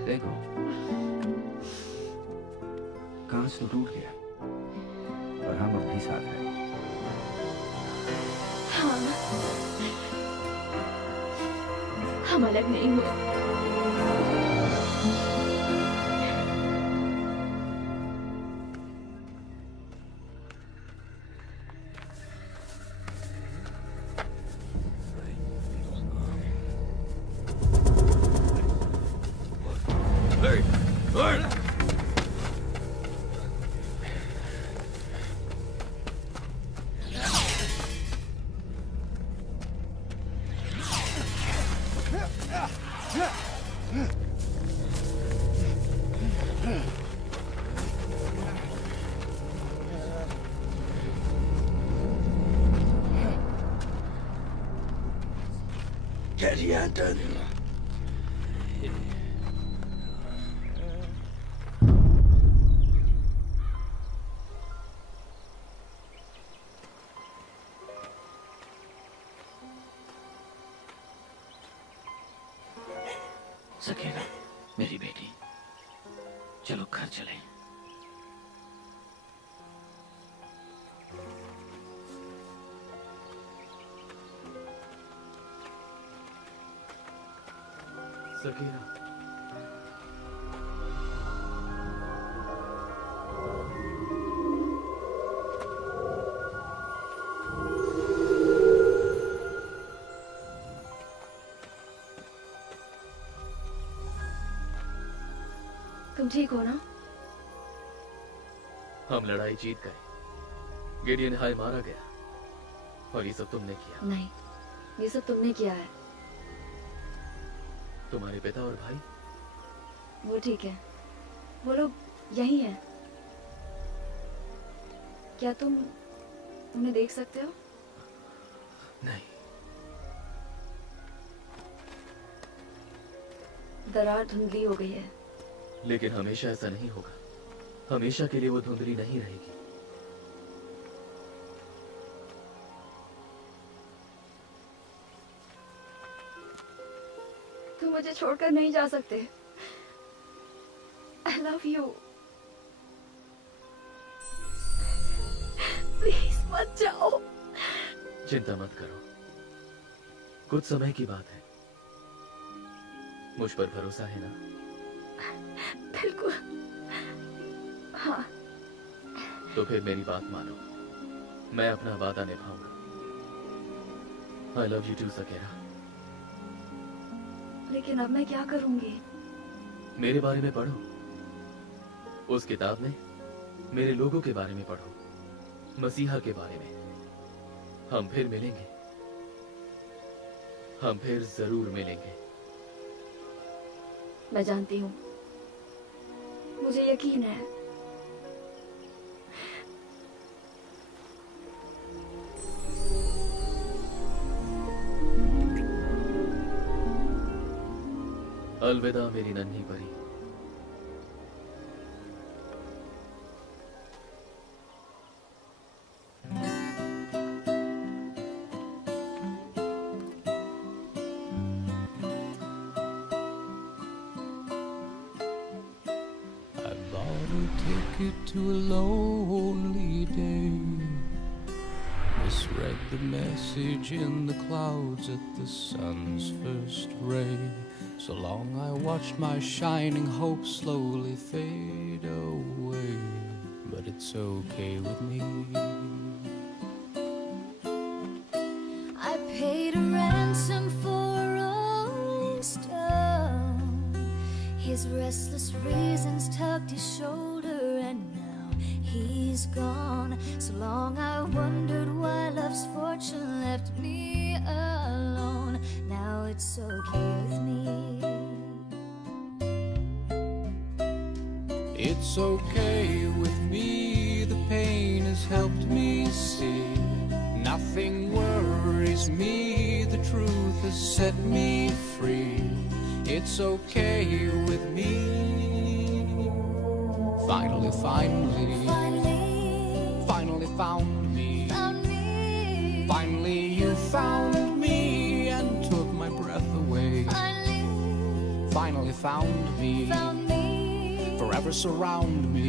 देखो, कांच तो टूट गया और हम अब भी साथ हैं। हाँ, हम अलग नहीं हुए। Gary Anton. सकीना, मेरी बेटी, चलो घर चलें। सकीना, तुम ठीक हो ना? हम लड़ाई जीत गए। गिडियन हाई मारा गया और ये सब तुमने किया। नहीं, ये सब तुमने किया है। तुम्हारे पिता और भाई? वो ठीक है, वो लोग यही हैं। क्या तुम उन्हें देख सकते हो? नहीं। दरार धुंधली हो गई है। लेकिन हमेशा ऐसा नहीं होगा। हमेशा के लिए वो धुंधली नहीं रहेगी। तुम मुझे छोड़कर नहीं जा सकते। I love you. प्लीज मत जाओ। चिंता मत करो, कुछ समय की बात है। मुझ पर भरोसा है ना? बिल्कुल। हाँ। तो फिर मेरी बात मानो, मैं अपना वादा निभाऊंगा। I love you too, सकेरा। लेकिन अब मैं क्या करूंगी? मेरे बारे में पढ़ो, उस किताब में मेरे लोगों के बारे में पढ़ो, मसीहा के बारे में। हम फिर मिलेंगे, हम फिर जरूर मिलेंगे। मैं जानती हूँ, मुझे यकीन है। अलविदा मेरी नन्ही परी। I bought a ticket to a lonely day. Misread the message in the clouds at the sun's first ray. So long I watched my shining hope slowly fade away. But it's okay with me. I paid a ransom for a rolling stone. His restless reasons tugged his shoulder, and now he's gone. So long I wondered why love's fortune left me alone. Now it's okay with me. It's okay with me, the pain has helped me see. Nothing worries me, the truth has set me free. It's okay with me. Finally, finally, finally found me. Finally you found me and took my breath away. Finally found me. Forever surround me.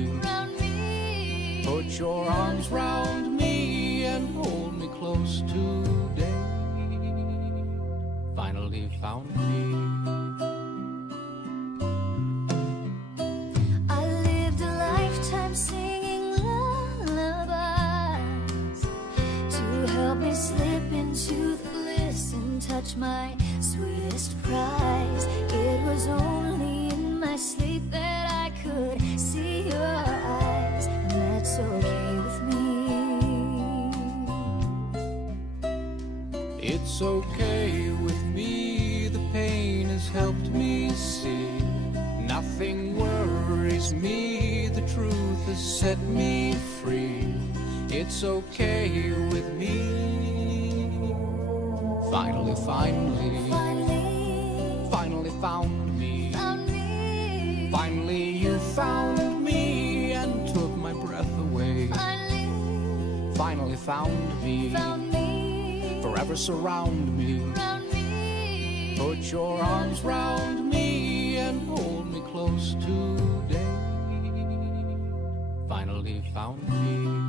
Put your arms round me and hold me close today. Finally found me. I lived a lifetime singing lullabies to help me slip into the bliss and touch my sweetest prize. It was only in my sleep that I could see your eyes, and that's okay with me. It's okay with me, the pain has helped me see. Nothing worries me, the truth has set me free. It's okay with me. Finally, finally, finally found me. Finally you found me and took my breath away. Finally found me. Forever surround me. Put your arms round me and hold me close today. Finally found me.